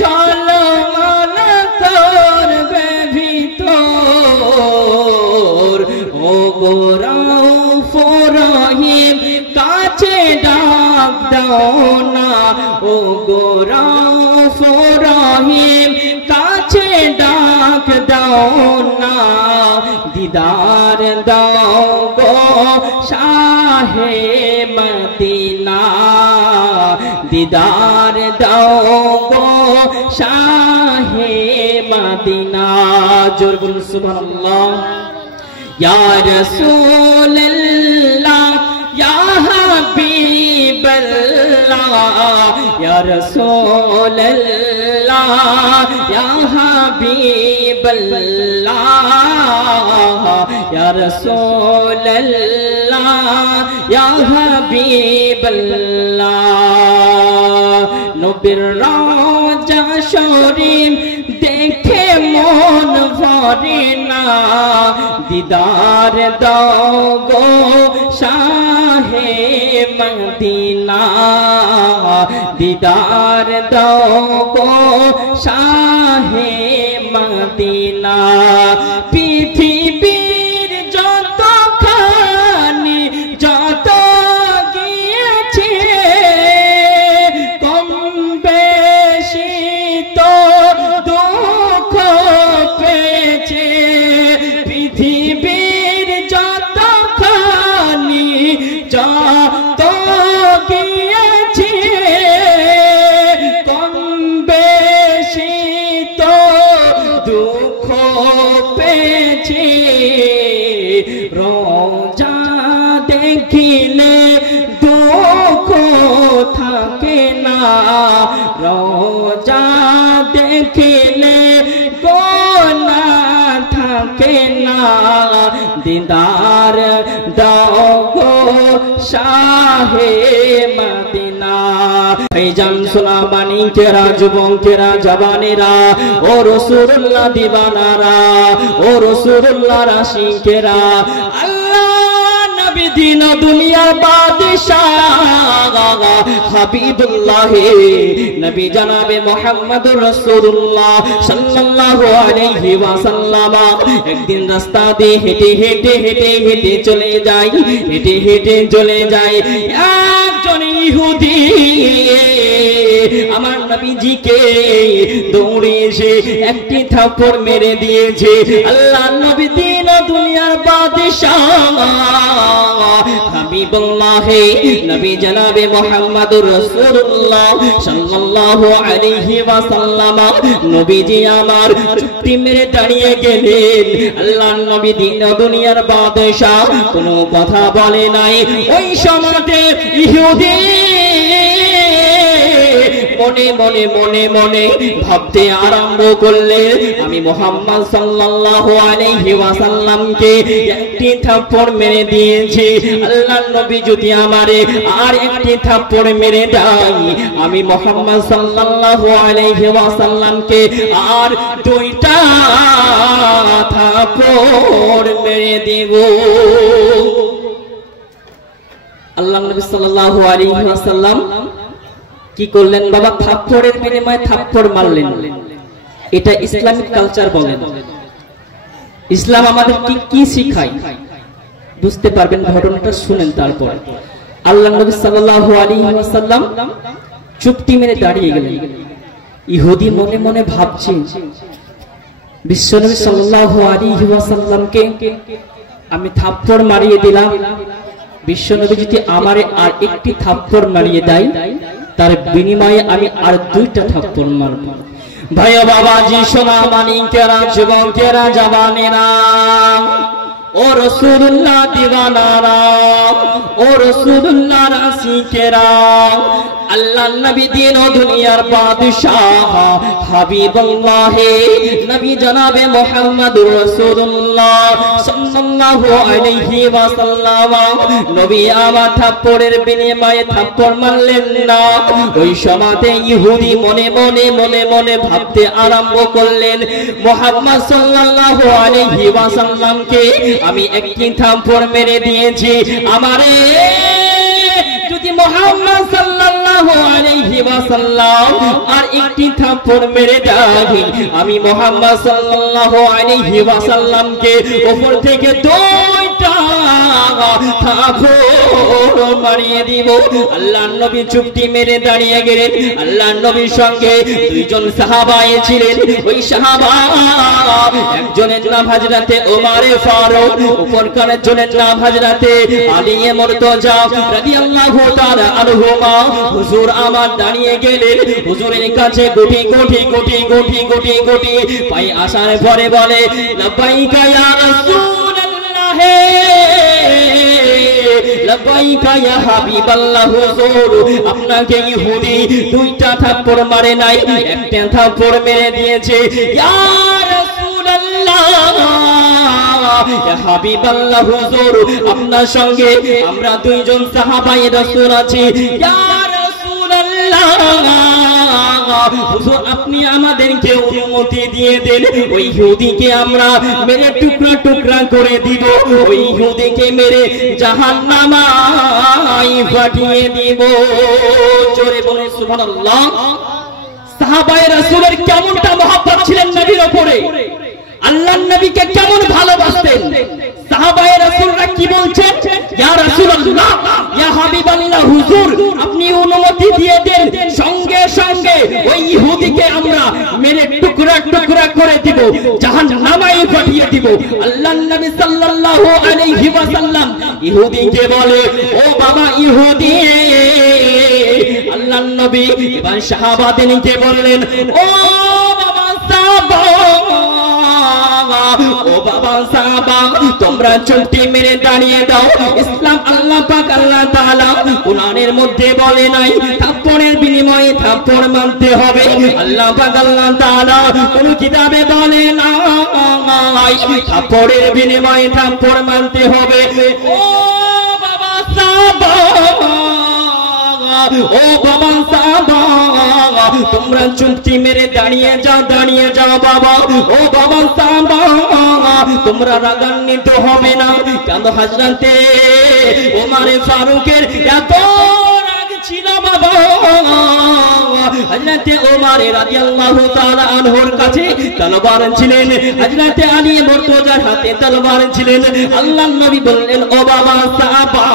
ঝলমল করবে ভিতর। ও গো রাউফ রহিম কাছে ডাক দাও না, ও গো রাউফ রহিম কাছে ডাক দাও না, দিদার দাও গো শাহে মদিনা, দিদার দাও গো শাহে মদিনা। জোর বলুন সুবহানাল্লাহ। ইয়া রাসূলুল্লাহ ইয়া হাবিবাল্লাহ, ইয়া রাসূলুল্লাহ ইয়া হাবিবাল্লাহ, ইয়া রাসূলুল্লাহ ইয়া হাবিবাল্লাহ। নবীর রওজা শরীফ দেখে মন ভরে না, দিদার দাও গো শাহে মদিনা, দিদার দাও গো শাহে মদিনা। পৃথিবীর যতখানি যত গিয়েছে, কম বেশি তো দুঃখ পেয়েছে। পৃথিবীর যতখানি যত গিয়েছে, কম বেশি তো দুঃখ পেয়েছে। রওজা দেখিলে দুঃখ থাকে না, রওজা দেখিলে গুনাহ থাকে না, দিদার দাও গো শাহে মদিনা। ভাইজান সোনা মানিকেরা, যুবকেরা, জওয়ানেরা, ও রাসূলুল্লাহ দিবানারা, ও রাসূলুল্লাহ আশিকেরা, আল্লাহ নবী দিন দুনিয়ার বাদশাহ হাবিবুল্লাহ নবী জনাবে মুহাম্মদুর রাসূলুল্লাহ সাল্লাল্লাহু আলাইহি ওয়াসাল্লাম একদিন রাস্তা দিয়ে হেঁটে হেঁটে হেঁটে হেঁটে চলে যায়, হেঁটে হেঁটে চলে যায়। একজন ইহুদি আমার নবীজিকে দৌড়ে এসে একটি থাপ্পড় মেরে দিয়েছে। আল্লাহর নবী দিন দিন ও দুনিয়ার বাদশাহ হাবিবুল্লাহ নবী জনাবে মুহাম্মদুর রাসূলুল্লাহ সাল্লাল্লাহু আলাইহি ওয়াসাল্লাম নবীজি আমার চুপটি মেরে দাঁড়িয়ে গেলেন। আল্লাহর নবী দিন ও দুনিয়ার বাদশাহ কোনো কথা বলে নাই। ওই সময়তে ইহুদি মনে মনে মনে মনে ভাবতে আরম্ভ করলে আমি মুহাম্মদ সাল্লাল্লাহু আলাইহি ওয়াসাল্লামকে একটি থাপ্পড় মেরে দিয়েছি, আল্লাহর নবী যদি আমারে আর একটি থাপ্পড় মেরে দেয় আমি মুহাম্মদ সাল্লাল্লাহু আলাইহি ওয়াসাল্লামকে আর দুইটা থাপ্পড় মেরে দেব। আল্লাহর নবী সাল্লাল্লাহু আলাইহি ওয়াসাল্লাম কি করলেন বাবা? থাপ্পড়ের বিনিময়ে থাপ্পড় মারলেন। এটা ইসলামিক কালচার বলেন। ইসলাম আমাদের কি শিখায় বুঝতে পারবেন, ঘটনাটা শুনেন। তারপর আল্লাহর নবী সাল্লাল্লাহু আলাইহি ওয়াসাল্লাম চুপটি মেরে দাঁড়িয়ে গেলেন। ইহুদি মনে মনে ভাবছে বিশ্বনবী সাল্লাল্লাহু আলাইহি ওয়াসাল্লামকে আমি থাপ্পড় মারিয়ে দিলাম, বিশ্বনবী যদি আমারে আর একটি থাপ্পড় মারিয়ে দেয় তার বিনিময়ে আমি আর দুইটা থাপ্পড় মারব। ভাই বাবাজি, সোনা মানিকেরা, যুবকেরা, জওয়ানেরা, ও রাসূলুল্লাহ দিওয়ানারা, ও রাসূলুল্লাহ রাসিকেরা, আল্লাহর নবী দিন ও দুনিয়ার বাদশাহ হাবিবুল্লাহ নবী জনাবে মুহাম্মদুর রাসূলুল্লাহ সাল্লাল্লাহু আলাইহি ওয়াসাল্লাম নবী আমার থাপ্পড়ের বিনিময়ে থাপ্পড় মারলেন না। ওই সময়তে ইহুদি মনে মনে মনে মনে ভাবতে আরম্ভ করলেন মুহাম্মদ সাল্লাল্লাহু আলাইহি ওয়াসাল্লামকে আমি একটি থাপ্পড় মেরে দিয়েছি, আমারে যদি মুহাম্মদ সাল্লাল্লাহু আলাইহি ওয়াসাল্লাম আর একটি থাপ্পড় মেরে দেয় আমি মুহাম্মদ সাল্লাল্লাহু আলাইহি ওয়াসাল্লামকে উপর থেকে দুইটা থাপ্পড় মারিয়ে দিব। আল্লাহর নবী চুপটি মেরে দাঁড়িয়ে গেলেন। আল্লাহর নবীর সঙ্গে দুইজন সাহাবা ছিলেন। ওই সাহাবা একজনের নাম হযরতে ওমর ফারুক, অপরকার জনের নাম হযরতে আলী মুর্তজা রাদিয়াল্লাহু তাআলা আনহুমা। হুজুর আমার দাঁড়িয়ে গেলেন। হুজুরের কাছে গুটি গুটি গুটি গুটি গুটি গুটি পাই আসার পরে বলে লাব্বাইকা ইয়া রাসূলুল্লাহ, লাব্বাইকা ইয়া হাবিবাল্লাহ। হুজুর আপনাকে ইহুদি দুইটা থাপ্পড় মারে নাই, একটা থাপ্পড় মেরে দিয়েছে। ইয়া রাসূলুল্লাহ, ইয়া হাবিবাল্লাহ, হুজুর আপনার সঙ্গে আমরা দুইজন সাহাবায়ে রাসূল আছি। ইয়া রাসূলুল্লাহ, হুজুর আপনি আমাদেরকে অনুমতি দিয়ে দেন, ওই ইহুদিকে আমরা মেরে টুকরা টুকরা করে দিব, ওই ইহুদিকে মেরে জাহান্নামায় পাঠিয়ে দিব। জোরে বলে সুবহানাল্লাহ। সাহাবায়ে রাসূলের কেমনটা মহব্বত ছিলেন নবীর উপরে, আল্লাহর নবীকে কেমন ভালোবাসতেন। সাহাবায়ে রাসূলরা কি বলছেন? ইয়া রাসূলুল্লাহ, ইয়া হাবিবাল্লাহ, হুজুর আপনি অনুমতি দিয়ে দেন, সঙ্গে সঙ্গে ওই ইহুদিকে আমরা মেরে টুকরা টুকরা করে দিব, জাহান্নামায় পাঠিয়ে দিব। আল্লাহর নবী সাল্লাল্লাহু আলাইহি ওয়াসাল্লাম ইহুদিকে বলে, ও বাবা ইহুদি। আল্লাহর নবী এবার সাহাবাদেরকে বললেন, ও বাবা সাহাবা, ও বাবা সাহাবা, তোমরা চুপটি মেরে দাঁড়িয়ে দাও। ইসলাম আল্লাহ পাক আল্লাহ তাআলা কুরআনের মধ্যে বলে নাই থাপ্পড়ের বিনিময়ে থাপ্পড় মানতে হবে। আল্লাহ পাক আল্লাহ তাআলা কোন কিতাবে বলে না থাপ্পড়ের বিনিময়ে থাপ্পড় মানতে হবে। ও বাবা সাহাবা, ও বাবা সাহাবা, তোমরা চুপটি মেরে দাঁড়িয়ে যাও, দাঁড়িয়ে যাও বাবা। ও বাবা সাহাবা, তোমরা রাগান্বিত হবে না। কেন হযরতে ওমর ফারুকের এত রাগ ছিল বাবা, হযরতে ওমর রাদিয়াল্লাহু তাআলা আনহুর কাছে তলোয়ার ছিলেন, হযরতে আলী মুর্তজার হাতে তলোয়ার ছিলেন। আল্লাহর নবী বললেন, ও বাবা সাহাবা,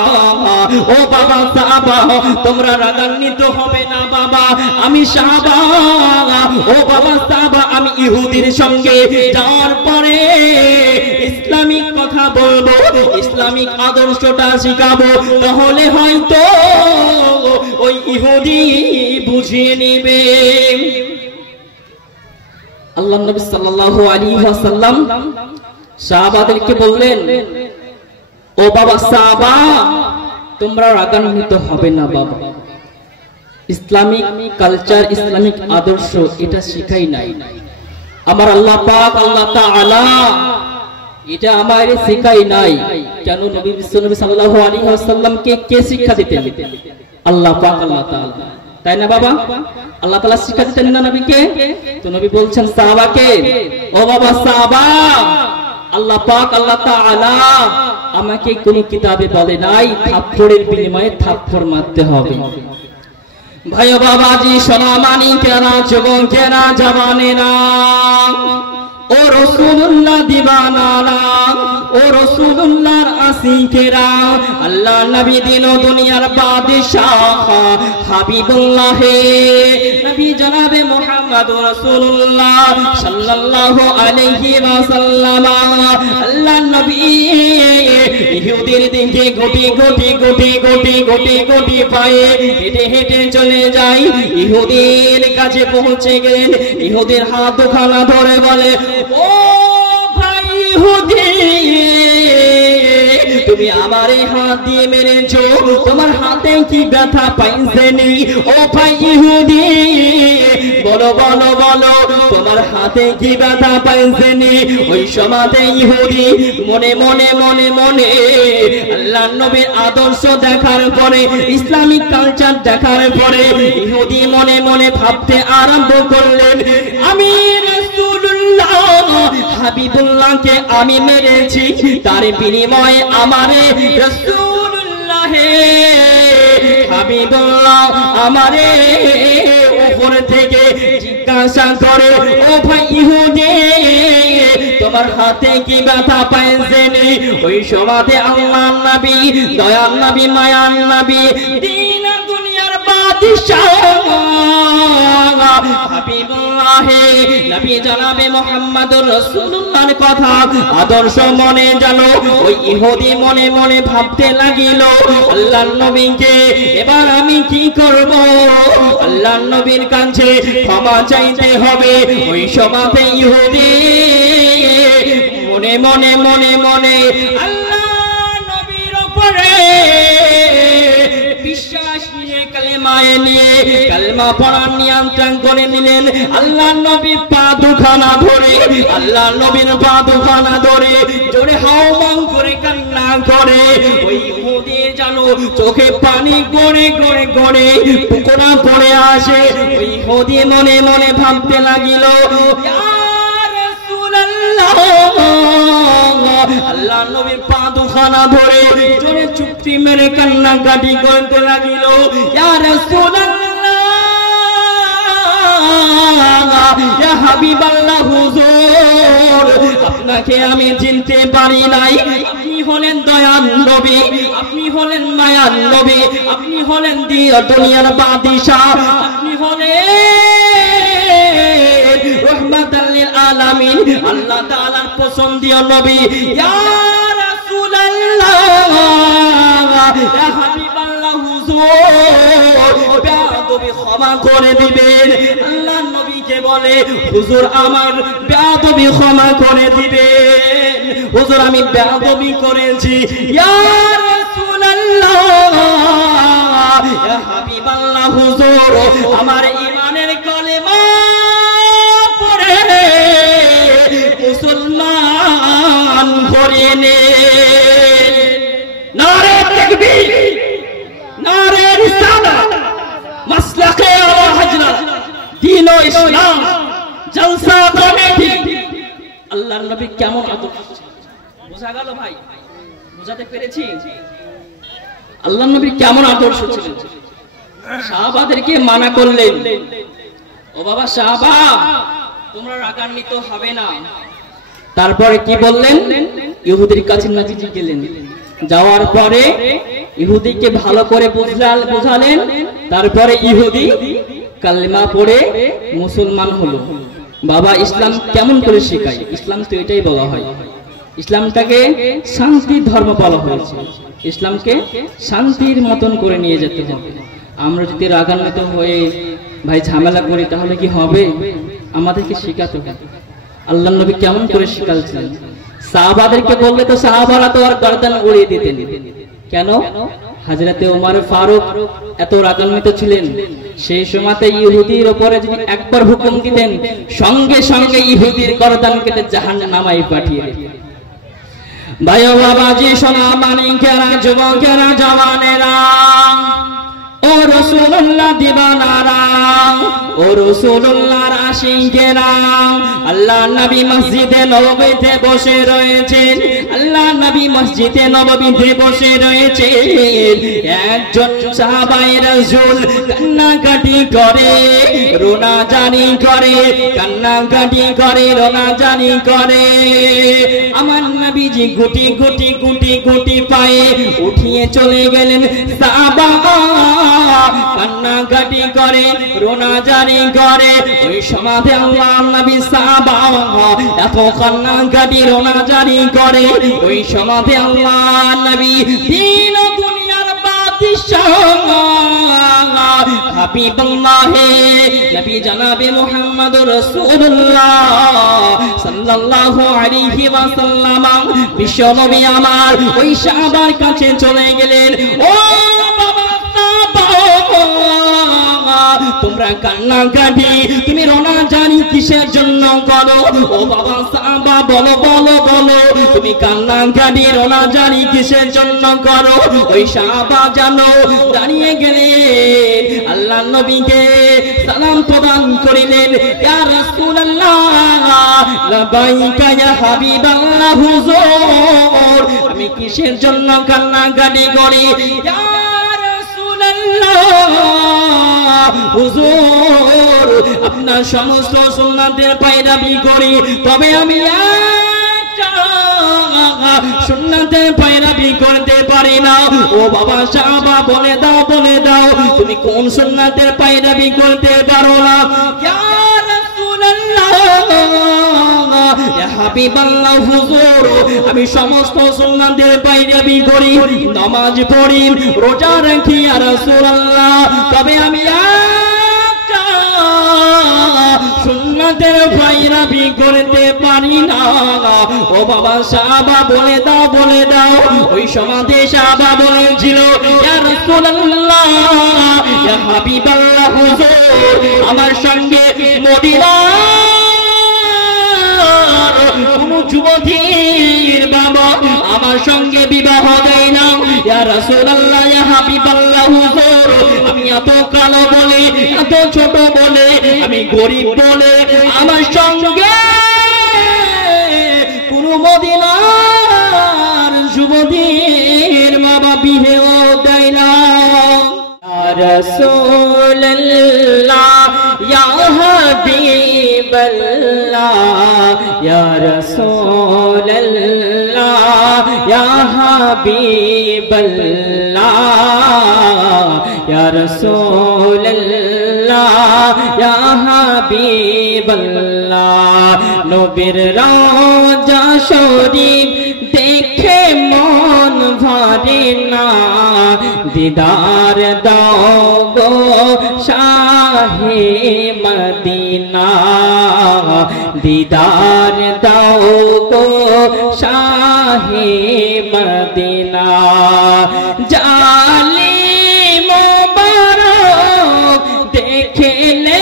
ও বাবা সাহাবা, তোমরা রাগান্বিত হবে না বাবা, আমি সাহাবা, ও বাবা সাহাবা, আমি ইহুদির সঙ্গে যাওয়ার পরে ইসলামিক কথা বলবো, ইসলামিক আদর্শটা শিখাবো, তাহলে হয়তো ওই ইহুদি বুঝিয়ে নেবে। আল্লাহর নবী সাল্লাল্লাহু আলাইহি ওয়াসাল্লাম সাহাবাদেরকে বললেন, ও বাবা সাহাবা, তোমরা রাগান্বিত হবে না বাবা, ইসলামিক কালচার, ইসলামিক আদর্শ এটা শিখাই নাই আমার আল্লাহ পাক, আল্লাহ তাআলা এটা আমারে শিখাই নাই। কেন? নবী বিশ্বনবী সাল্লাল্লাহু আলাইহি ওয়াসাল্লামকে কে শিক্ষা দিতেন? আল্লাহ পাক, আল্লাহ তাআলা, তাই না বাবা? আল্লাহ তাআলা শিক্ষা দিতেন না নবীকে? তো নবী বলছেন সাহাবাকে, ও বাবা সাহাবা, আল্লাহ পাক, আল্লাহ তাআলা আমাকে কোন কিতাবে বলে নাই থাপ্পড়ের বিনিময়ে থাপ্পড় মারতে হবে। ভাই বাবাজি, সোনা মানিকেরা, যুবকেরা, জওয়ানেরা, ও রাসূলুল্লাহ দিবানারা, ও রাসূলুল্লাহর আশিকেরা, আল্লাহ নবী দিন ও দুনিয়ার বাদশাহ হাবিবুল্লাহ নবী জনাবে মুহাম্মদুর রাসূলুল্লাহ সাল্লাল্লাহু আলাইহি ওয়াসাল্লাম, আল্লাহ নবী ইহুদির দিকে গুটি গুটি গুটি গুটি গুটি গুটি পায়ে হেঁটে হেঁটে চলে যায়। ইহুদির কাছে পৌঁছে গেলেন, ইহুদির হাত দুখানা ধরে বলে, ও ভাই ইহুদি, তুমি আমারে হাত দিয়ে মেরেছো, তোমার হাতে কি ব্যথা পাইছেনি? ও ভাই ইহুদি, বলো বলো বলো, তোমার হাতে কি ব্যথা পাইছেনি? ওই সমাজে ইহুদি মনে মনে মনে মনে আল্লাহর নবীর আদর্শ দেখার পরে, ইসলামিক কালচার দেখার পরে ইহুদি মনে মনে ভাবতে আরম্ভ করলেন, আমি রাসূলুল্লাহ হাবিবুল্লাহকে আমি মেরেছি, তার বিনিময়ে আমারে রাসূলুল্লাহ হাবিবুল্লাহ আমারে উপর থেকে জিজ্ঞাসা করে, ও ভাই ইহুদি, তোমার হাতে কি ব্যথা পাইছেনি? ওই সমাজে আল্লাহর নবী, দয়ার নবী, মায়ার নবী, দিন দুনিয়ার বাদশাহ হাবিবুল্লাহ নবী জনাবে মুহাম্মদুর রাসূলুল্লাহর কথা আদর্শ মনে জানো, ওই ইহুদি মনে মনে ভাবতে লাগিল, আল্লাহর নবীকে এবার আমি কি করব? আল্লাহর নবীর কাছে ক্ষমা চাইতে হবে। ওই সমাজে ইহুদি মনে মনে মনে মনে আল্লাহ নবীর উপরে বিশ্বাস নিয়ে কালেমায়ে নিয়ে কালেমা পড়ার নিয়ন্ত্রণ করে নিলেন। আল্লাহ নবীর পা দুখানা ধরে, আল্লাহ নবীর পা দুখানা ধরে জোরে হাওমাও করে কান্না করে। ওই ইহুদি জানো চোখে পানি গড়ে গড়ে গড়ে টুকরা পড়ে আসে। ওই ইহুদি মনে মনে ভাবতে লাগিল, আল্লাহ নবীর পা দুখানা ধরে জোরে চুক্তি মেরে কান্নাকাটি করতে লাগিল, ইয়া রাসূলুল্লাহ, ইয়া হাবিবাল্লাহ, হুজুর আপনাকে আমি চিনতে পারি নাই, আপনি হলেন দয়ার নবী, আপনি হলেন মায়ার নবী, আপনি হলেন দুনিয়ার বাদশাহ, আপনি হলেন রাহমাতাল লিল আলামিন, আল্লাহ তাআলার পছন্দীয় নবী। ইয়া রাসূলুল্লাহ, ইয়া হাবিবাল্লাহ, হুজুর বেয়াদবি ক্ষমা করে দিবেন। আল্লাহ নবীকে বলে, হুজুর আমার বেয়াদবি ক্ষমা করে দিবেন, হুজুর আমি বেয়াদবি করেছি। ইয়া রাসূলুল্লাহ, ইয়া হাবিবাল্লাহ, হুজুর আমার ঈমানের কালেমা পড়ে মুসলমান করে নে। নারে তাকবীর, নারে রিসালাত, মাসলাকে আলা হযরত, দ্বীন ও ইসলাম, জলসা কমিটি। আল্লাহর নবী কেমন আদর্শ, বোঝা গেল ভাই? বুঝাতে পেরেছি? আল্লাহর নবী কেমন আদর্শ ছিলেন? সাহাবাদেরকে মানা করলেন, ও বাবা সাহাবা তোমরা রাগান্বিত হবে না। তারপরে কি বললেন? ইহুদির কাছে নবীজি গেলেন, যাওয়ার পরে ইহুদিকে ভালো করে বুঝালেন। তারপরে ইহুদি কালেমা পড়ে মুসলমান হলো। বাবা ইসলাম কেমন করে শেখায়? ইসলাম তো এটাই বলা হয়, ইসলামটাকে শান্তির ধর্ম বলা হয়েছে। ইসলামকে শান্তির মতন করে নিয়ে যেতে হবে। আমরা যদি রাগান্বিত হয়ে ভাই ঝামেলা করি তাহলে কি হবে? আমাদেরকে শেখাতে হবে। আল্লাহ নবী কেমন করে শেখাচ্ছেন? সাহাবাদেরকে বললে তো সাহাবারা তো আর গর্দান উড়িয়ে দিতেন। কেন? হযরতে ওমর ফারুক এত রাগান্বিত ছিলেন, সেই সময়তে ইহুদির উপরে যদি একবার হুকুম দিতেন সঙ্গে সঙ্গে ইহুদির গর্দান কেটে জাহান্নামে পাঠিয়ে দিতেন। ভাই ও বাবাজি, সোনা মানিকেরা, যুবকেরা, জওয়ানেরা, ও রাসূলুল্লাহ দিবানারা, ও রাসূলুল্লাহর আশিকেরা, আল্লাহ নবী মসজিদে নববীতে বসে রয়েছেন। আল্লাহ নবী মসজিদে নববীতে বসে রয়েছেন। একজন সাহাবায়ে রাসূল কান্নাকাটি করে, রোনাজানি করে, কান্নাকাটি করে, রোনাজানি করে। আমার নবীজি গুটি গুটি গুটি গুটি পায়ে উঠিয়ে চলে গেলেন। সাহাবা কান্নাকাটি করে, রোনাজানি করে। ওই সমাধে আল্লাহ নবী সাহাবা এত কান্নাকাটি রোনাজানি করে। ওই সমাধে আল্লাহ নবী দিন দুনিয়ার বাদশাহ হাবিবুল্লাহ নবী জনাবে মুহাম্মদুর রাসূলুল্লাহ সাল্লাল্লাহু আলাইহি ওয়াসাল্লাম বিশ্ব নবী আমার ওই সাহাবার কাছে চলে গেলেন। ও তোমরা কান্নাকাটি, তুমি রোনাজানি কিসের জন্য করো? ও বাবা সাহাবা বলো বলো বলো, তুমি কান্নাকাটি রোনাজানি কিসের জন্য করো? ওই সাহাবা জানো দাঁড়িয়ে গেলেন, আল্লাহ নবীকে সালাম প্রদান করিলেন। ইয়া রাসূলুল্লাহ লাবাইকা ইয়া হাবিবাল্লাহ হুজুর, আমি কিসের জন্য কান্নাকাটি করি? ইয়া হুজুর আপনার সমস্ত সুন্নাতের পায়রাবি করি, তবে আমি একটা সুন্নাতের পায়রাবি করতে পারি না। ও বাবা সাহাবা বলে দাও বলে দাও, তুমি কোন সুন্নাতের পায়রাবি করতে পারো না? ইয়া রাসূলুল্লাহ ইয়া হাবিবাল্লাহ হুজুর, আমি সমস্ত সুন্নাতের পায়রাবি করি, নামাজ পড়ি, রোজা রাখি ইয়া রাসূলুল্লাহ, তবে আমি একটা সুন্নাতের পায়রাবি করতে পারি না। ও বাবা সাহাবা বলে দাও বলে দাও। ওই সমাধে সাহাবা বলেছিল, ইয়া রাসূলুল্লাহ ইয়া হাবিবাল্লাহ হুজুর, আমার সঙ্গে মদিনার কোন যুবতীর বাবা আমার সঙ্গে বিবাহ দেয় না। ইয়া রাসূলুল্লাহ ইয়া হাবিবাল্লাহ হুজুর, আমি এত কালো বলে, এত ছোট বলে, আমি গরিব বলে আমার সঙ্গে কোন মদিনার যুবতীর বাবা বিবাহ দেয় না। রাসূলুল্লাহ ইয়া হাবিবাল্লাহ, ইয়া রাসূলুল্লাহ ইয়া হাবিবাল্লাহ, ইয়া রাসূলুল্লাহ ইয়া হাবিবাল্লাহ। নবীর রওজা শরীফ দেখে মন ভরে না, দিদার দাও গো শাহে মদিনা, দিদার দাও গো শাহে মদিনা। জালিম মোবারক দেখলে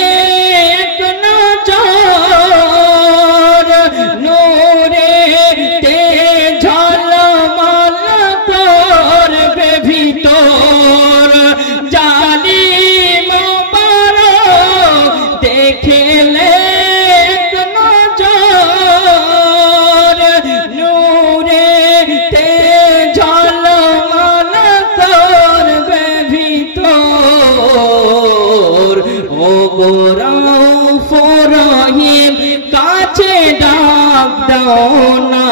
দাও না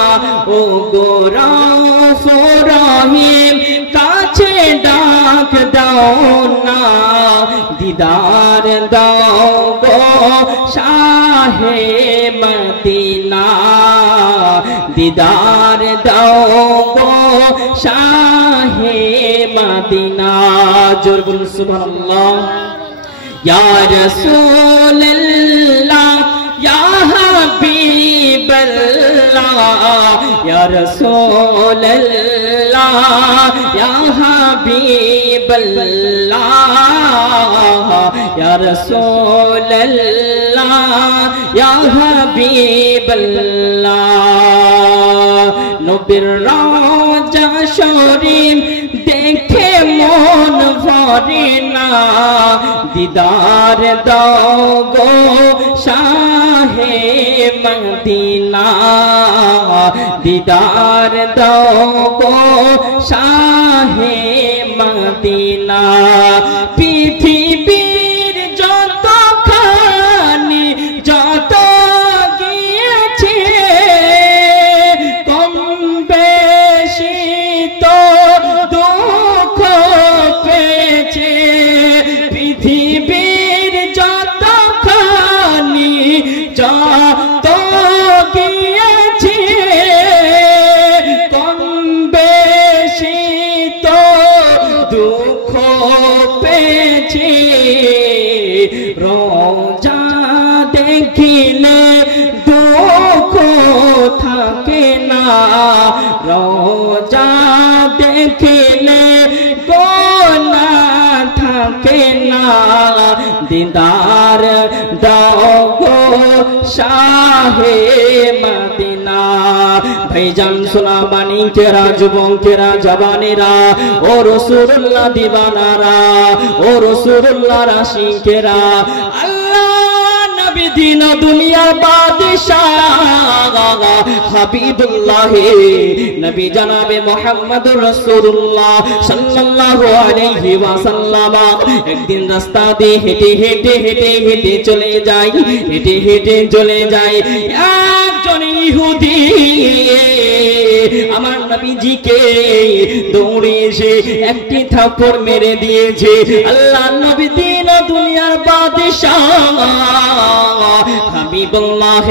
ও গো রউফ রহিম কাছে ডাক দাও না দিদার দাও গো শাহে মদিনা দিদার দাও গো শাহে মদিনা জোর বলুন সুবহানাল্লাহ ইয়া রাসূলুল্লাহ ইয়া হাবিবাল্লাহ ইয়া রাসূলুল্লাহ ইয়া হাবিবাল্লাহ ইয়া রাসূলুল্লাহ ইয়া হাবিবাল্লাহ নবীর রওজা শরীফ দেখে মন ভরে না দিদার দাও গো শাহে মদিনা দিদার দাও গো শাহে মদিনা পৃথিবীর যতখানি যত গিয়েছে কম বেশি তো দুঃখ পেয়েছে পৃথিবীর যতখানি যত গিয়েছে কম বেশি তো দুঃখ পেয়েছে রোজা দেখিলে দুঃখ থাকে না রোজা দেখিলে গোনাহ থাকে না দিদার দাও গো শাহে মদিনা ভাইজান সোনা মানিকেরা যুবকেরা জওয়ানেরা ও রাসূলুল্লাহ দিবানারা ও রাসূলুল্লাহ আশিকেরা আল্লাহ নবী দিন দুনিয়ার বাদশাহ হাবিবুল্লাহ নবী জনাবে মুহাম্মদুর রাসূলুল্লাহ সাল্লাল্লাহু আলাইহি ওয়াসাল্লাম একদিন রাস্তা দিয়ে হেঁটে হেঁটে হেঁটে হেঁটে চলে যায় হেঁটে হেঁটে চলে যায় একজন ইহুদি আমার নবীজিকে দৌড়ে এসে একটি থাপ্পড় মেরে দিয়েছে আল্লাহ নবী দিন দুনিয়ার বাদশাহ হাবিবুল্লাহ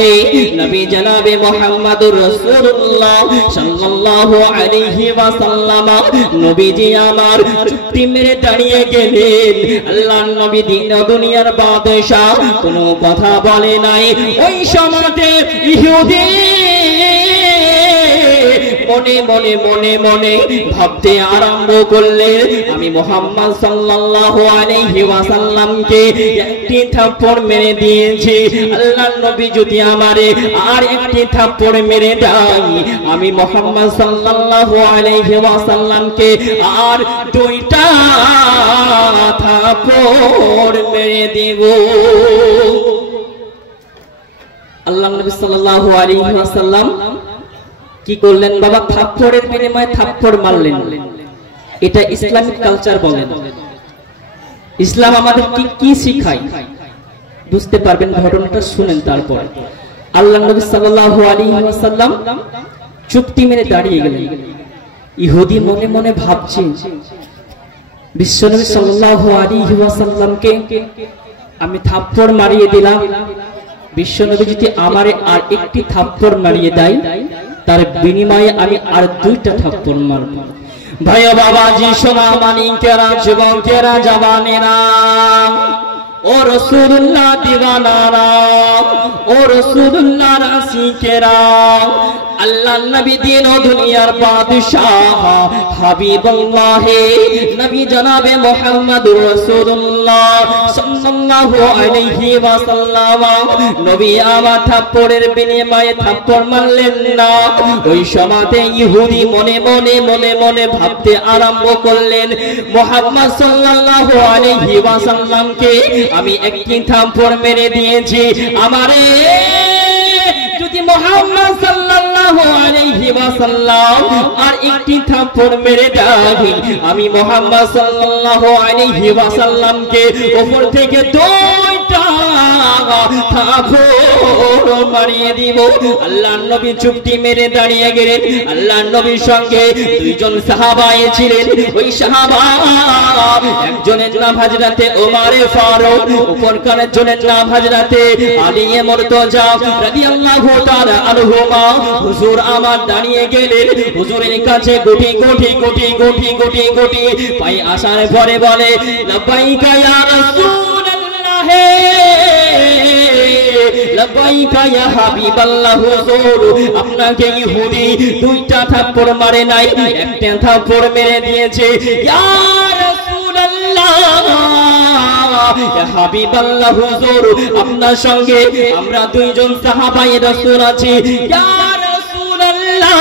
নবী জনাবে মুহাম্মদুর রাসূলুল্লাহ সাল্লাল্লাহু আলাইহি ওয়াসাল্লাম নবীজি আমার চুপটি মেরে দাঁড়িয়ে গেলেন আল্লাহ নবী দিন দুনিয়ার বাদশাহ কোনো কথা বলে নাই ওই সময়তে ইহুদি মনে মনে মনে মনে ভাবতে আরম্ভ করলেন আমি মুহাম্মদ সাল্লাল্লাহু আলাইহি ওয়াসাল্লামকে একটি থাপ্পড় মেরে দিয়েছি আল্লাহর নবী যদি আমারে আর একটি থাপ্পড় মেরে দেয় আমি মুহাম্মদ সাল্লাল্লাহু আলাইহি ওয়াসাল্লামকে আর দুইটা থাপ্পড় মেরে দেব আল্লাহর নবী সাল্লাল্লাহু আলাইহি ওয়াসাল্লাম কি করলেন বাবা থাপ্পড়ের বিনিময়ে থাপ্পড় মারলেন এটা ইসলামিক কালচার বলেন ইসলাম আমাদের কি শিখায় বুঝতে পারবেন ঘটনাটা শুনেন তারপর আল্লাহর নবী সাল্লাল্লাহু আলাইহি ওয়াসাল্লাম চুপটি মেরে দাঁড়িয়ে গেলেন ইহুদি মনে মনে ভাবছে বিশ্বনবী সাল্লাল্লাহু আলাইহি ওয়াসাল্লামকে আমি থাপ্পড় মারিয়ে দিলাম বিশ্বনবী যদি আমারে আর একটি থাপ্পড় মারিয়ে দেয় তার বিনিময়ে আমি আর দুইটা থাপ্পড় মারব ভাই বাবাজি সোনা মানিকেরা যুবকেরা জওয়ানেরা ও রাসূলুল্লাহ দিওয়ানারা ও রাসূলুল্লাহ আশিকেরা আল্লাহর নবী দিন ও দুনিয়ার বাদশাহ হাবিবুল্লাহ নবী জনাবে মুহাম্মদুর রাসূলুল্লাহ সাল্লাল্লাহু আলাইহি ওয়াসাল্লাম নবী আমার থাপ্পড়ের বিনিময়ে থাপ্পড় মারলেন না ওই সময়তে ইহুদি মনে মনে মনে মনে ভাবতে আরম্ভ করলেন মুহাম্মদ সাল্লাল্লাহু আলাইহি ওয়াসাল্লামকে আমি একটি থাপ্পড় মেরে দিয়েছি আমারে যদি মুহাম্মদ সাল্লাল্লাহু আলাইহি ওয়াসাল্লাম আর একটি থাপ্পড় মেরে দেয় আমি মুহাম্মদ সাল্লাল্লাহু আলাইহি ওয়াসাল্লামকে উপর থেকে দুইটা থাপড় মারিয়ে দিব। আল্লাহর নবী চুপটি মেরে দাঁড়িয়ে গেলেন। আল্লাহর নবীর সঙ্গে দুইজন সাহাবা ছিলেন। ওই সাহাবা একজনের নাম হযরতে ওমর ফারুক, অপরকারের জনের নাম হযরতে আলী মুর্তজা রাদিয়াল্লাহু তাআলা আনহুমা। হুজুর আমার দাঁড়িয়ে গেলেন। হুজুরের কাছে গুটি গুটি গুটি গুটি গুটি গুটি পাই আসার পরে বলে, লাব্বাইকা ইয়া রাসূলুল্লাহ, লাব্বাইকা ইয়া হাবিবাল্লাহ। হুজুর আপনাকে ইহুদি দুইটা থাপ্পড় মারে নাই, একটা থাপ্পড় মেরে দিয়েছে। ইয়া রাসূলুল্লাহ, ইয়া হাবিবাল্লাহ, হুজুর আপনার সঙ্গে আমরা দুইজন সাহাবায়ে রাসূল আছি। ইয়া রাসূলুল্লাহ,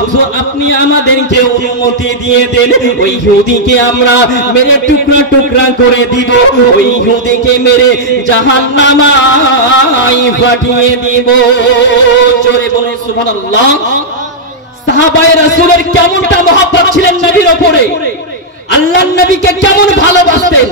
হুজুর আপনি আমাদেরকে অনুমতি দিয়ে দেন, ওই ইহুদিকে আমরা মেরে টুকরা টুকরা করে দিব, ওই ইহুদিকে মেরে জাহান্নামায় পাঠিয়ে দিব। জোরে বলে সুবহানাল্লাহ। সাহাবায়ে রাসূলের কেমনটা মহব্বত ছিলেন নবীর উপরে, আল্লাহর নবীকে কেমন ভালোবাসতেন।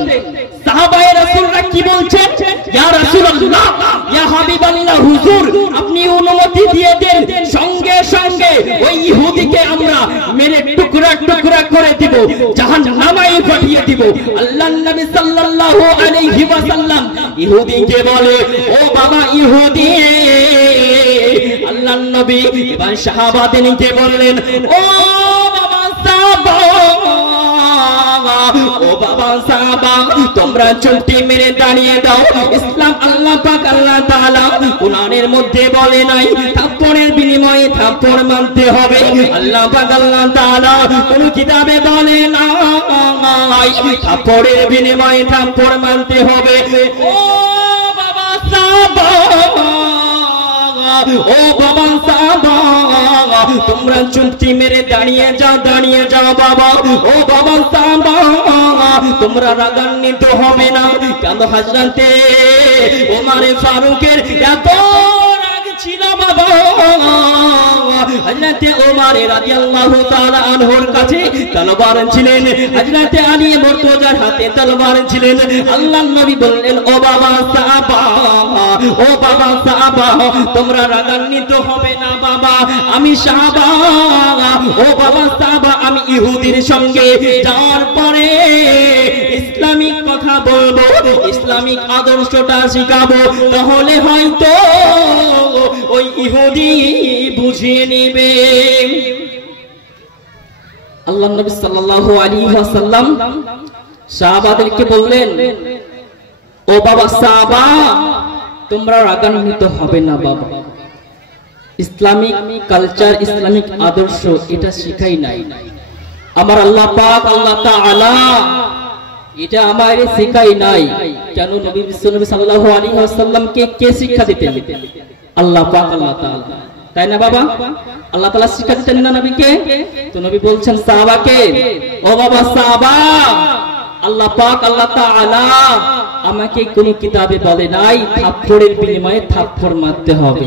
সাহাবায়ে রাসূলরা কি বলছেন, ইয়া রাসূলুল্লাহ, ইয়া হাবিবাল্লাহ, হুজুর আপনি অনুমতি দিয়ে দেন, সঙ্গে সঙ্গে ওই ইহুদিকে আমরা মেরে টুকরা টুকরা করে দিব, জাহান্নামায় পাঠিয়ে দিব। আল্লাহর নবী সাল্লাল্লাহু আলাইহি ওয়াসাল্লাম ইহুদিকে বলে, ও বাবা ইহুদি। আল্লাহর নবী এবার সাহাবাদেরকে বললেন, ও বাবা সাহাবা, ও বাবা সাহাবা, তোমরা চুপটি মেরে দাঁড়িয়ে দাও। ইসলাম আল্লাহ পাক আল্লাহ তাআলা কুরআনের মধ্যে বলে নাই থাপ্পড়ের বিনিময়ে থাপ্পড় মানতে হবে। আল্লাহ পাক আল্লাহ তাআলা কোন কিতাবে বলে না থাপ্পড়ের বিনিময়ে থাপ্পড় মানতে হবে। ও বাবা সাহাবা, ও বাবা সাহাবা, তোমরা চুপটি মেরে দাঁড়িয়ে যাও, দাঁড়িয়ে যাও বাবা। ও বাবা সাহাবা, তোমরা রাগান্বিত হবে না। কেন হযরতে ওমর ফারুকের এত রাগ ছিল বাবা। হযরতে ওমর রাদিয়াল্লাহু তাআলা আনহুর কাছে তলোয়ার ছিলেন, হযরতে আলী মুর্তজার হাতে তলোয়ার ছিলেন। আল্লাহর নবী বললেন, ও বাবা সাহাবা, ও বাবা সাহাবা, তোমরা রাগান্বিত হবে না বাবা। আমি সাহাবা, ও বাবা সাহাবা, আমি ইহুদির সঙ্গে যাওয়ার পরে ইসলামিক কথা বলবো, ইসলামিক আদর্শটা শিখাবো, তাহলে হয়তো ওই ইহুদি বুঝিয়ে নেবে। আল্লাহর নবী সাল্লাল্লাহু আলাইহি ওয়াসাল্লাম সাহাবাদেরকে বললেন, ও বাবা সাহাবা, তোমরা রাগান্বিত হবে না বাবা। ইসলামিক কালচার, ইসলামিক আদর্শ এটা শিখাই নাই আমার আল্লাহ পাক আল্লাহ তাআলা, এটা আমারে শিখাই নাই। কেন নবী বিশ্বনবী সাল্লাল্লাহু আলাইহি ওয়াসাল্লামকে কে শিক্ষা দিতেন? আল্লাহ পাক আল্লাহ তাআলা, তাই না বাবা? আল্লাহ তাআলা শিক্ষা দিতেন না নবীকে? তো নবী বলছেন সাহাবাকে, ও বাবা সাহাবা, আল্লাহ পাক আল্লাহ তাআলা আমাকে কোন কিতাবে বলে নাই থাপ্পড়ের বিনিময়ে থাপ্পড় মারতে হবে।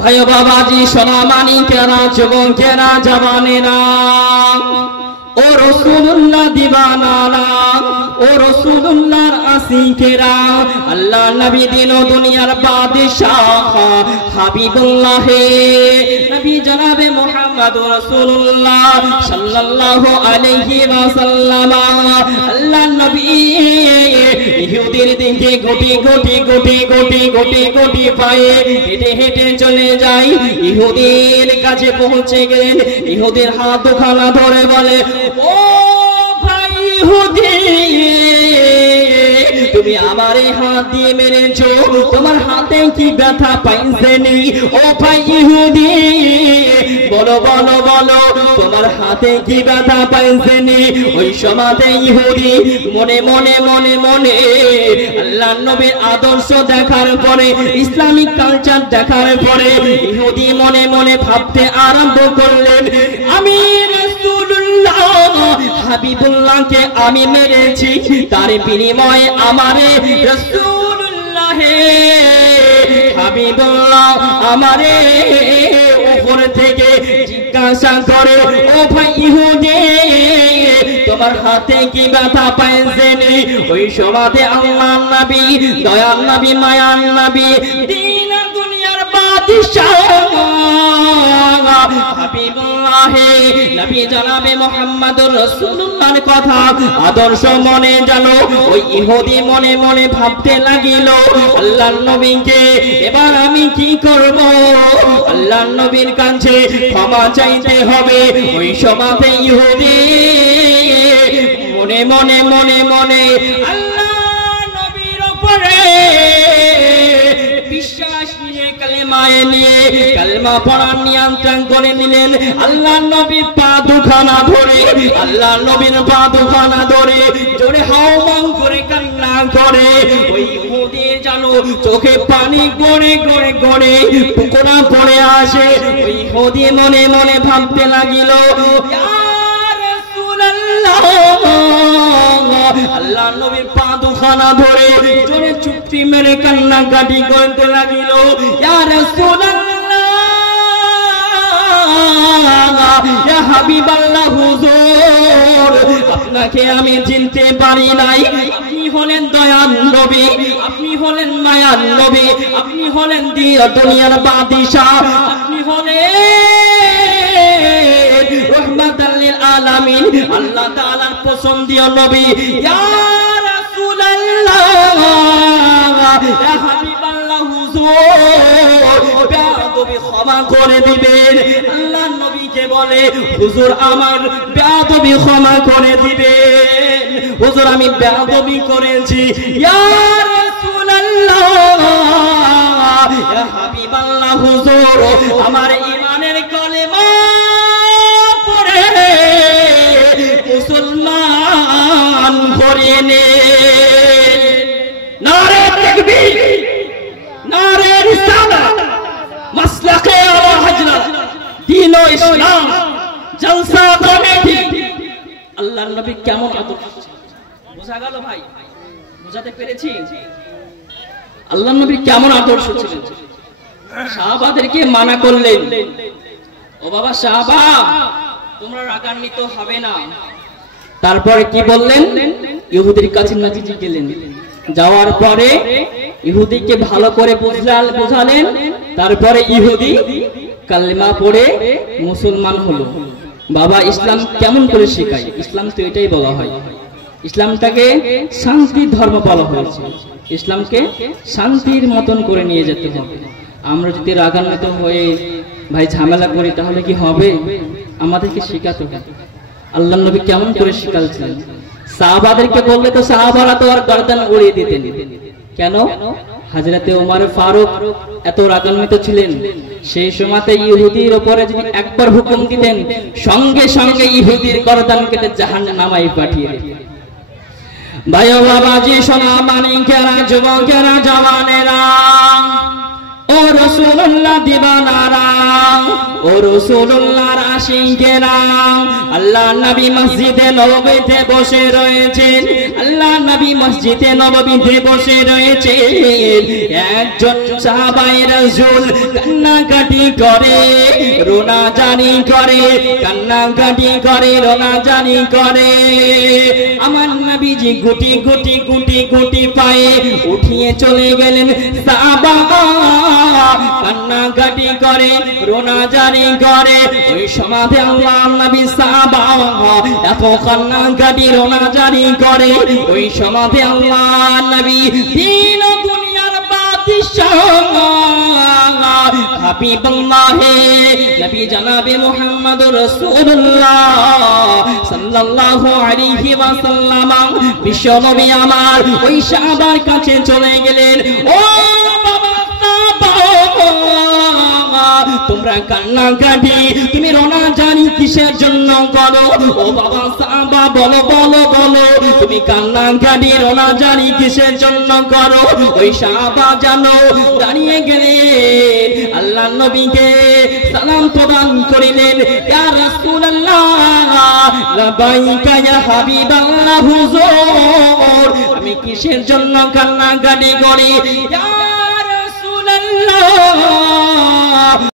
ভাই বাবাজি, সোনা মানিকেরা, যুবকেরা, জওয়ানেরা, ও রাসূলুল্লাহ দিবানারা, ও রাসূলুল্লাহর আশিকেরা, আল্লাহ নবী দিন ও দুনিয়ার বাদশাহ হাবিবুল্লাহ নবী জনাবে মুহাম্মদুর রাসূলুল্লাহ সাল্লাল্লাহু আলাইহি ওয়াসাল্লাম। আল্লাহ নবী ইহুদির দিকে গুটি গুটি গুটি গুটি গুটি গুটি পায়ে হেঁটে হেঁটে চলে যায়। ইহুদির কাছে পৌঁছে গেলেন। ইহুদির হাত দুখানা ধরে বলে, ও ভাই ইহুদি, তুমি আমারে হাত দিয়ে মেরেছো, তোমার হাতে কি ব্যথা পাইছেনি? ও ভাই ইহুদি, বলো বলো বলো, তোমার হাতে কি ব্যথা পাইছেনি? ওই সমাজে ইহুদি মনে মনে মনে মনে আল্লাহর নবীর আদর্শ দেখার পরে, ইসলামিক কালচার দেখার পরে ইহুদি মনে মনে ভাবতে আরম্ভ করলেন, আমি রাসূলুল্লাহ হাবিবুল্লাহকে আমি মেরেছি, তার বিনিময়ে আমারে রাসূলুল্লাহ হাবিবুল্লাহ আমারে উপর থেকে জিজ্ঞাসা করে, ও ভাই ইহুদি, তোমার হাতে কি ব্যথা পাইছেন ওই সমাধে আল্লাহর নবী দয়ার নবী মায়ার নবী দিন দুনিয়ার বাদশাহ হাবিবুল্লাহ নবী জনাবে মুহাম্মদুর রাসূলুল্লাহর কথা আদর্শ মনে জানো ওই ইহুদি মনে মনে ভাবতে লাগিল আল্লাহর নবীকে এবার আমি কি করব আল্লাহর নবীর কাছে ক্ষমা চাইতে হবে ওই সমাধে ইহুদি মনে মনে মনে মনে আল্লাহর নবীর উপরে বিশ্বাস নিয়ে কালেমায়ে নিয়ে কালেমা পড়ার নিয়ন্ত্রণ করে নিলেন আল্লাহর নবীর পা দুখানা ধরে আল্লাহর নবীর পা দুখানা ধরে জোরে হাওমাও করে কান্না করে ওই ইহুদি জানো চোখে পানি গড়ে গড়ে গড়ে টুকরা পড়ে আসে ওই ইহুদি মনে মনে ভাবতে লাগিল আল্লাহ নবীর পা দুখানা ধরে জোরে চুপটি মেরে কান্নাকাটি করতে লাগিল ইয়া রাসূলুল্লাহ ইয়া হাবিবাল্লাহ হুজুর আপনাকে আমি চিনতে পারি নাই আপনি হলেন দয়ার নবী আপনি হলেন মায়ার নবী আপনি হলেন দুনিয়ার বাদশা আপনি হলেন রাহমাতাল লিল আলামিন আল্লাহ তাআলার পছন্দীয় নবী ইয়া রাসূলুল্লাহ ইয়া হাবিবাল্লাহ হুজুর বেয়াদবি ক্ষমা করে দিবেন আল্লাহর নবীকে বলে হুজুর আমার বেয়াদবি ক্ষমা করে দিবেন হুজুর আমি বেয়াদবি করেছি ইয়া রাসূলুল্লাহ ইয়া হাবিবাল্লাহ হুজুর আমার ঈমানের কলেমা পড়ে মুসলমান করে নে নারে তাকবীর নারে রিসালাত মাসলাকে আলা হযরত দ্বীন ও ইসলাম জলসা কমিটি আল্লাহর নবী কেমন আদর্শ বোঝা গেল ভাই বুঝাতে পেরেছি আল্লাহর নবী কেমন আদর্শ ছিলেন সাহাবাদেরকে মানা করলেন ও বাবা সাহাবা তোমরা রাগান্বিত হবে না তারপরে কি বললেন ইহুদির কাছে নবীজি গেলেন যাওয়ার পরে ইহুদিকে ভালো করে বুঝালেন তারপরে ইহুদি কালেমা পড়ে মুসলমান হলো বাবা ইসলাম কেমন করে শেখায় ইসলাম তো এটাই বলা হয় ইসলামটাকে শান্তির ধর্ম বলা হয়েছে ইসলামকে শান্তির মতন করে নিয়ে যেতে হবে আমরা যদি রাগান্বিত হয়ে ভাই ঝামেলা করি তাহলে কি হবে আমাদেরকে শেখাতে হবে আল্লাহর নবী কেমন করে শেখাচ্ছেন সাহাবাদেরকে বললে তো সাহাবারা তো আর গর্দান উড়িয়ে দিতেন কেন হযরতে ওমর ফারুক এত রাগান্বিত ছিলেন সেই সময়তে ইহুদির উপরে যদি একবার হুকুম দিতেন সঙ্গে সঙ্গে ইহুদির গর্দান কেটে জাহান্নামে পাঠিয়ে দিতেন ভাই ও বাবাজি সোনা মানিকেরা যুবকেরা জওয়ানেরা ও রাসূলুল্লাহ দিবানারা ও রাসূলুল্লাহর আশিকেরা আল্লাহ নবী মসজিদে নববীতে বসে রয়েছেন আল্লাহ নবী মসজিদে নববীতে বসে রয়েছেন একজন সাহাবায়ে রাসূল কান্নাকাটি করে রোনাজানি করে কান্নাকাটি করে রোনাজানি করে আমার নবীজি গুটি গুটি গুটি গুটি পায়ে উঠিয়ে চলে গেলেন সাহাবা কান্নাকাটি করে রোনাজানি করে ওই সমাধে আল্লাহর নবী সাহাবা এত কান্নাকাটি রোনাজানি করে ওই সমাধে আল্লাহর নবী দিন দুনিয়ার বাদশাহ হাবিবুল্লাহ নবী জনাবে মুহাম্মদুর রাসূলুল্লাহ সাল্লাল্লাহু আলাইহি ওয়াসাল্লাম বিশ্ব নবী আমার ওই সাহাবার কাছে চলে গেলেন ও তোমরা কান্নাকাটি তুমি রোনাজানি কিসের জন্য করো ও বাবা সাহাবা বলো বলো বলো তুমি কান্নাকাটি রোনাজানি কিসের জন্য করো ওই সাহাবা জানো দাঁড়িয়ে গেলেন আল্লাহর নবীকে সালাম প্রদান করিলেন ইয়া রাসূলুল্লাহ লাবাইকা ইয়া হাবিবাল্লাহ হুজুর আমি কিসের জন্য কান্নাকাটি করি ইয়া রাসূলুল্লাহ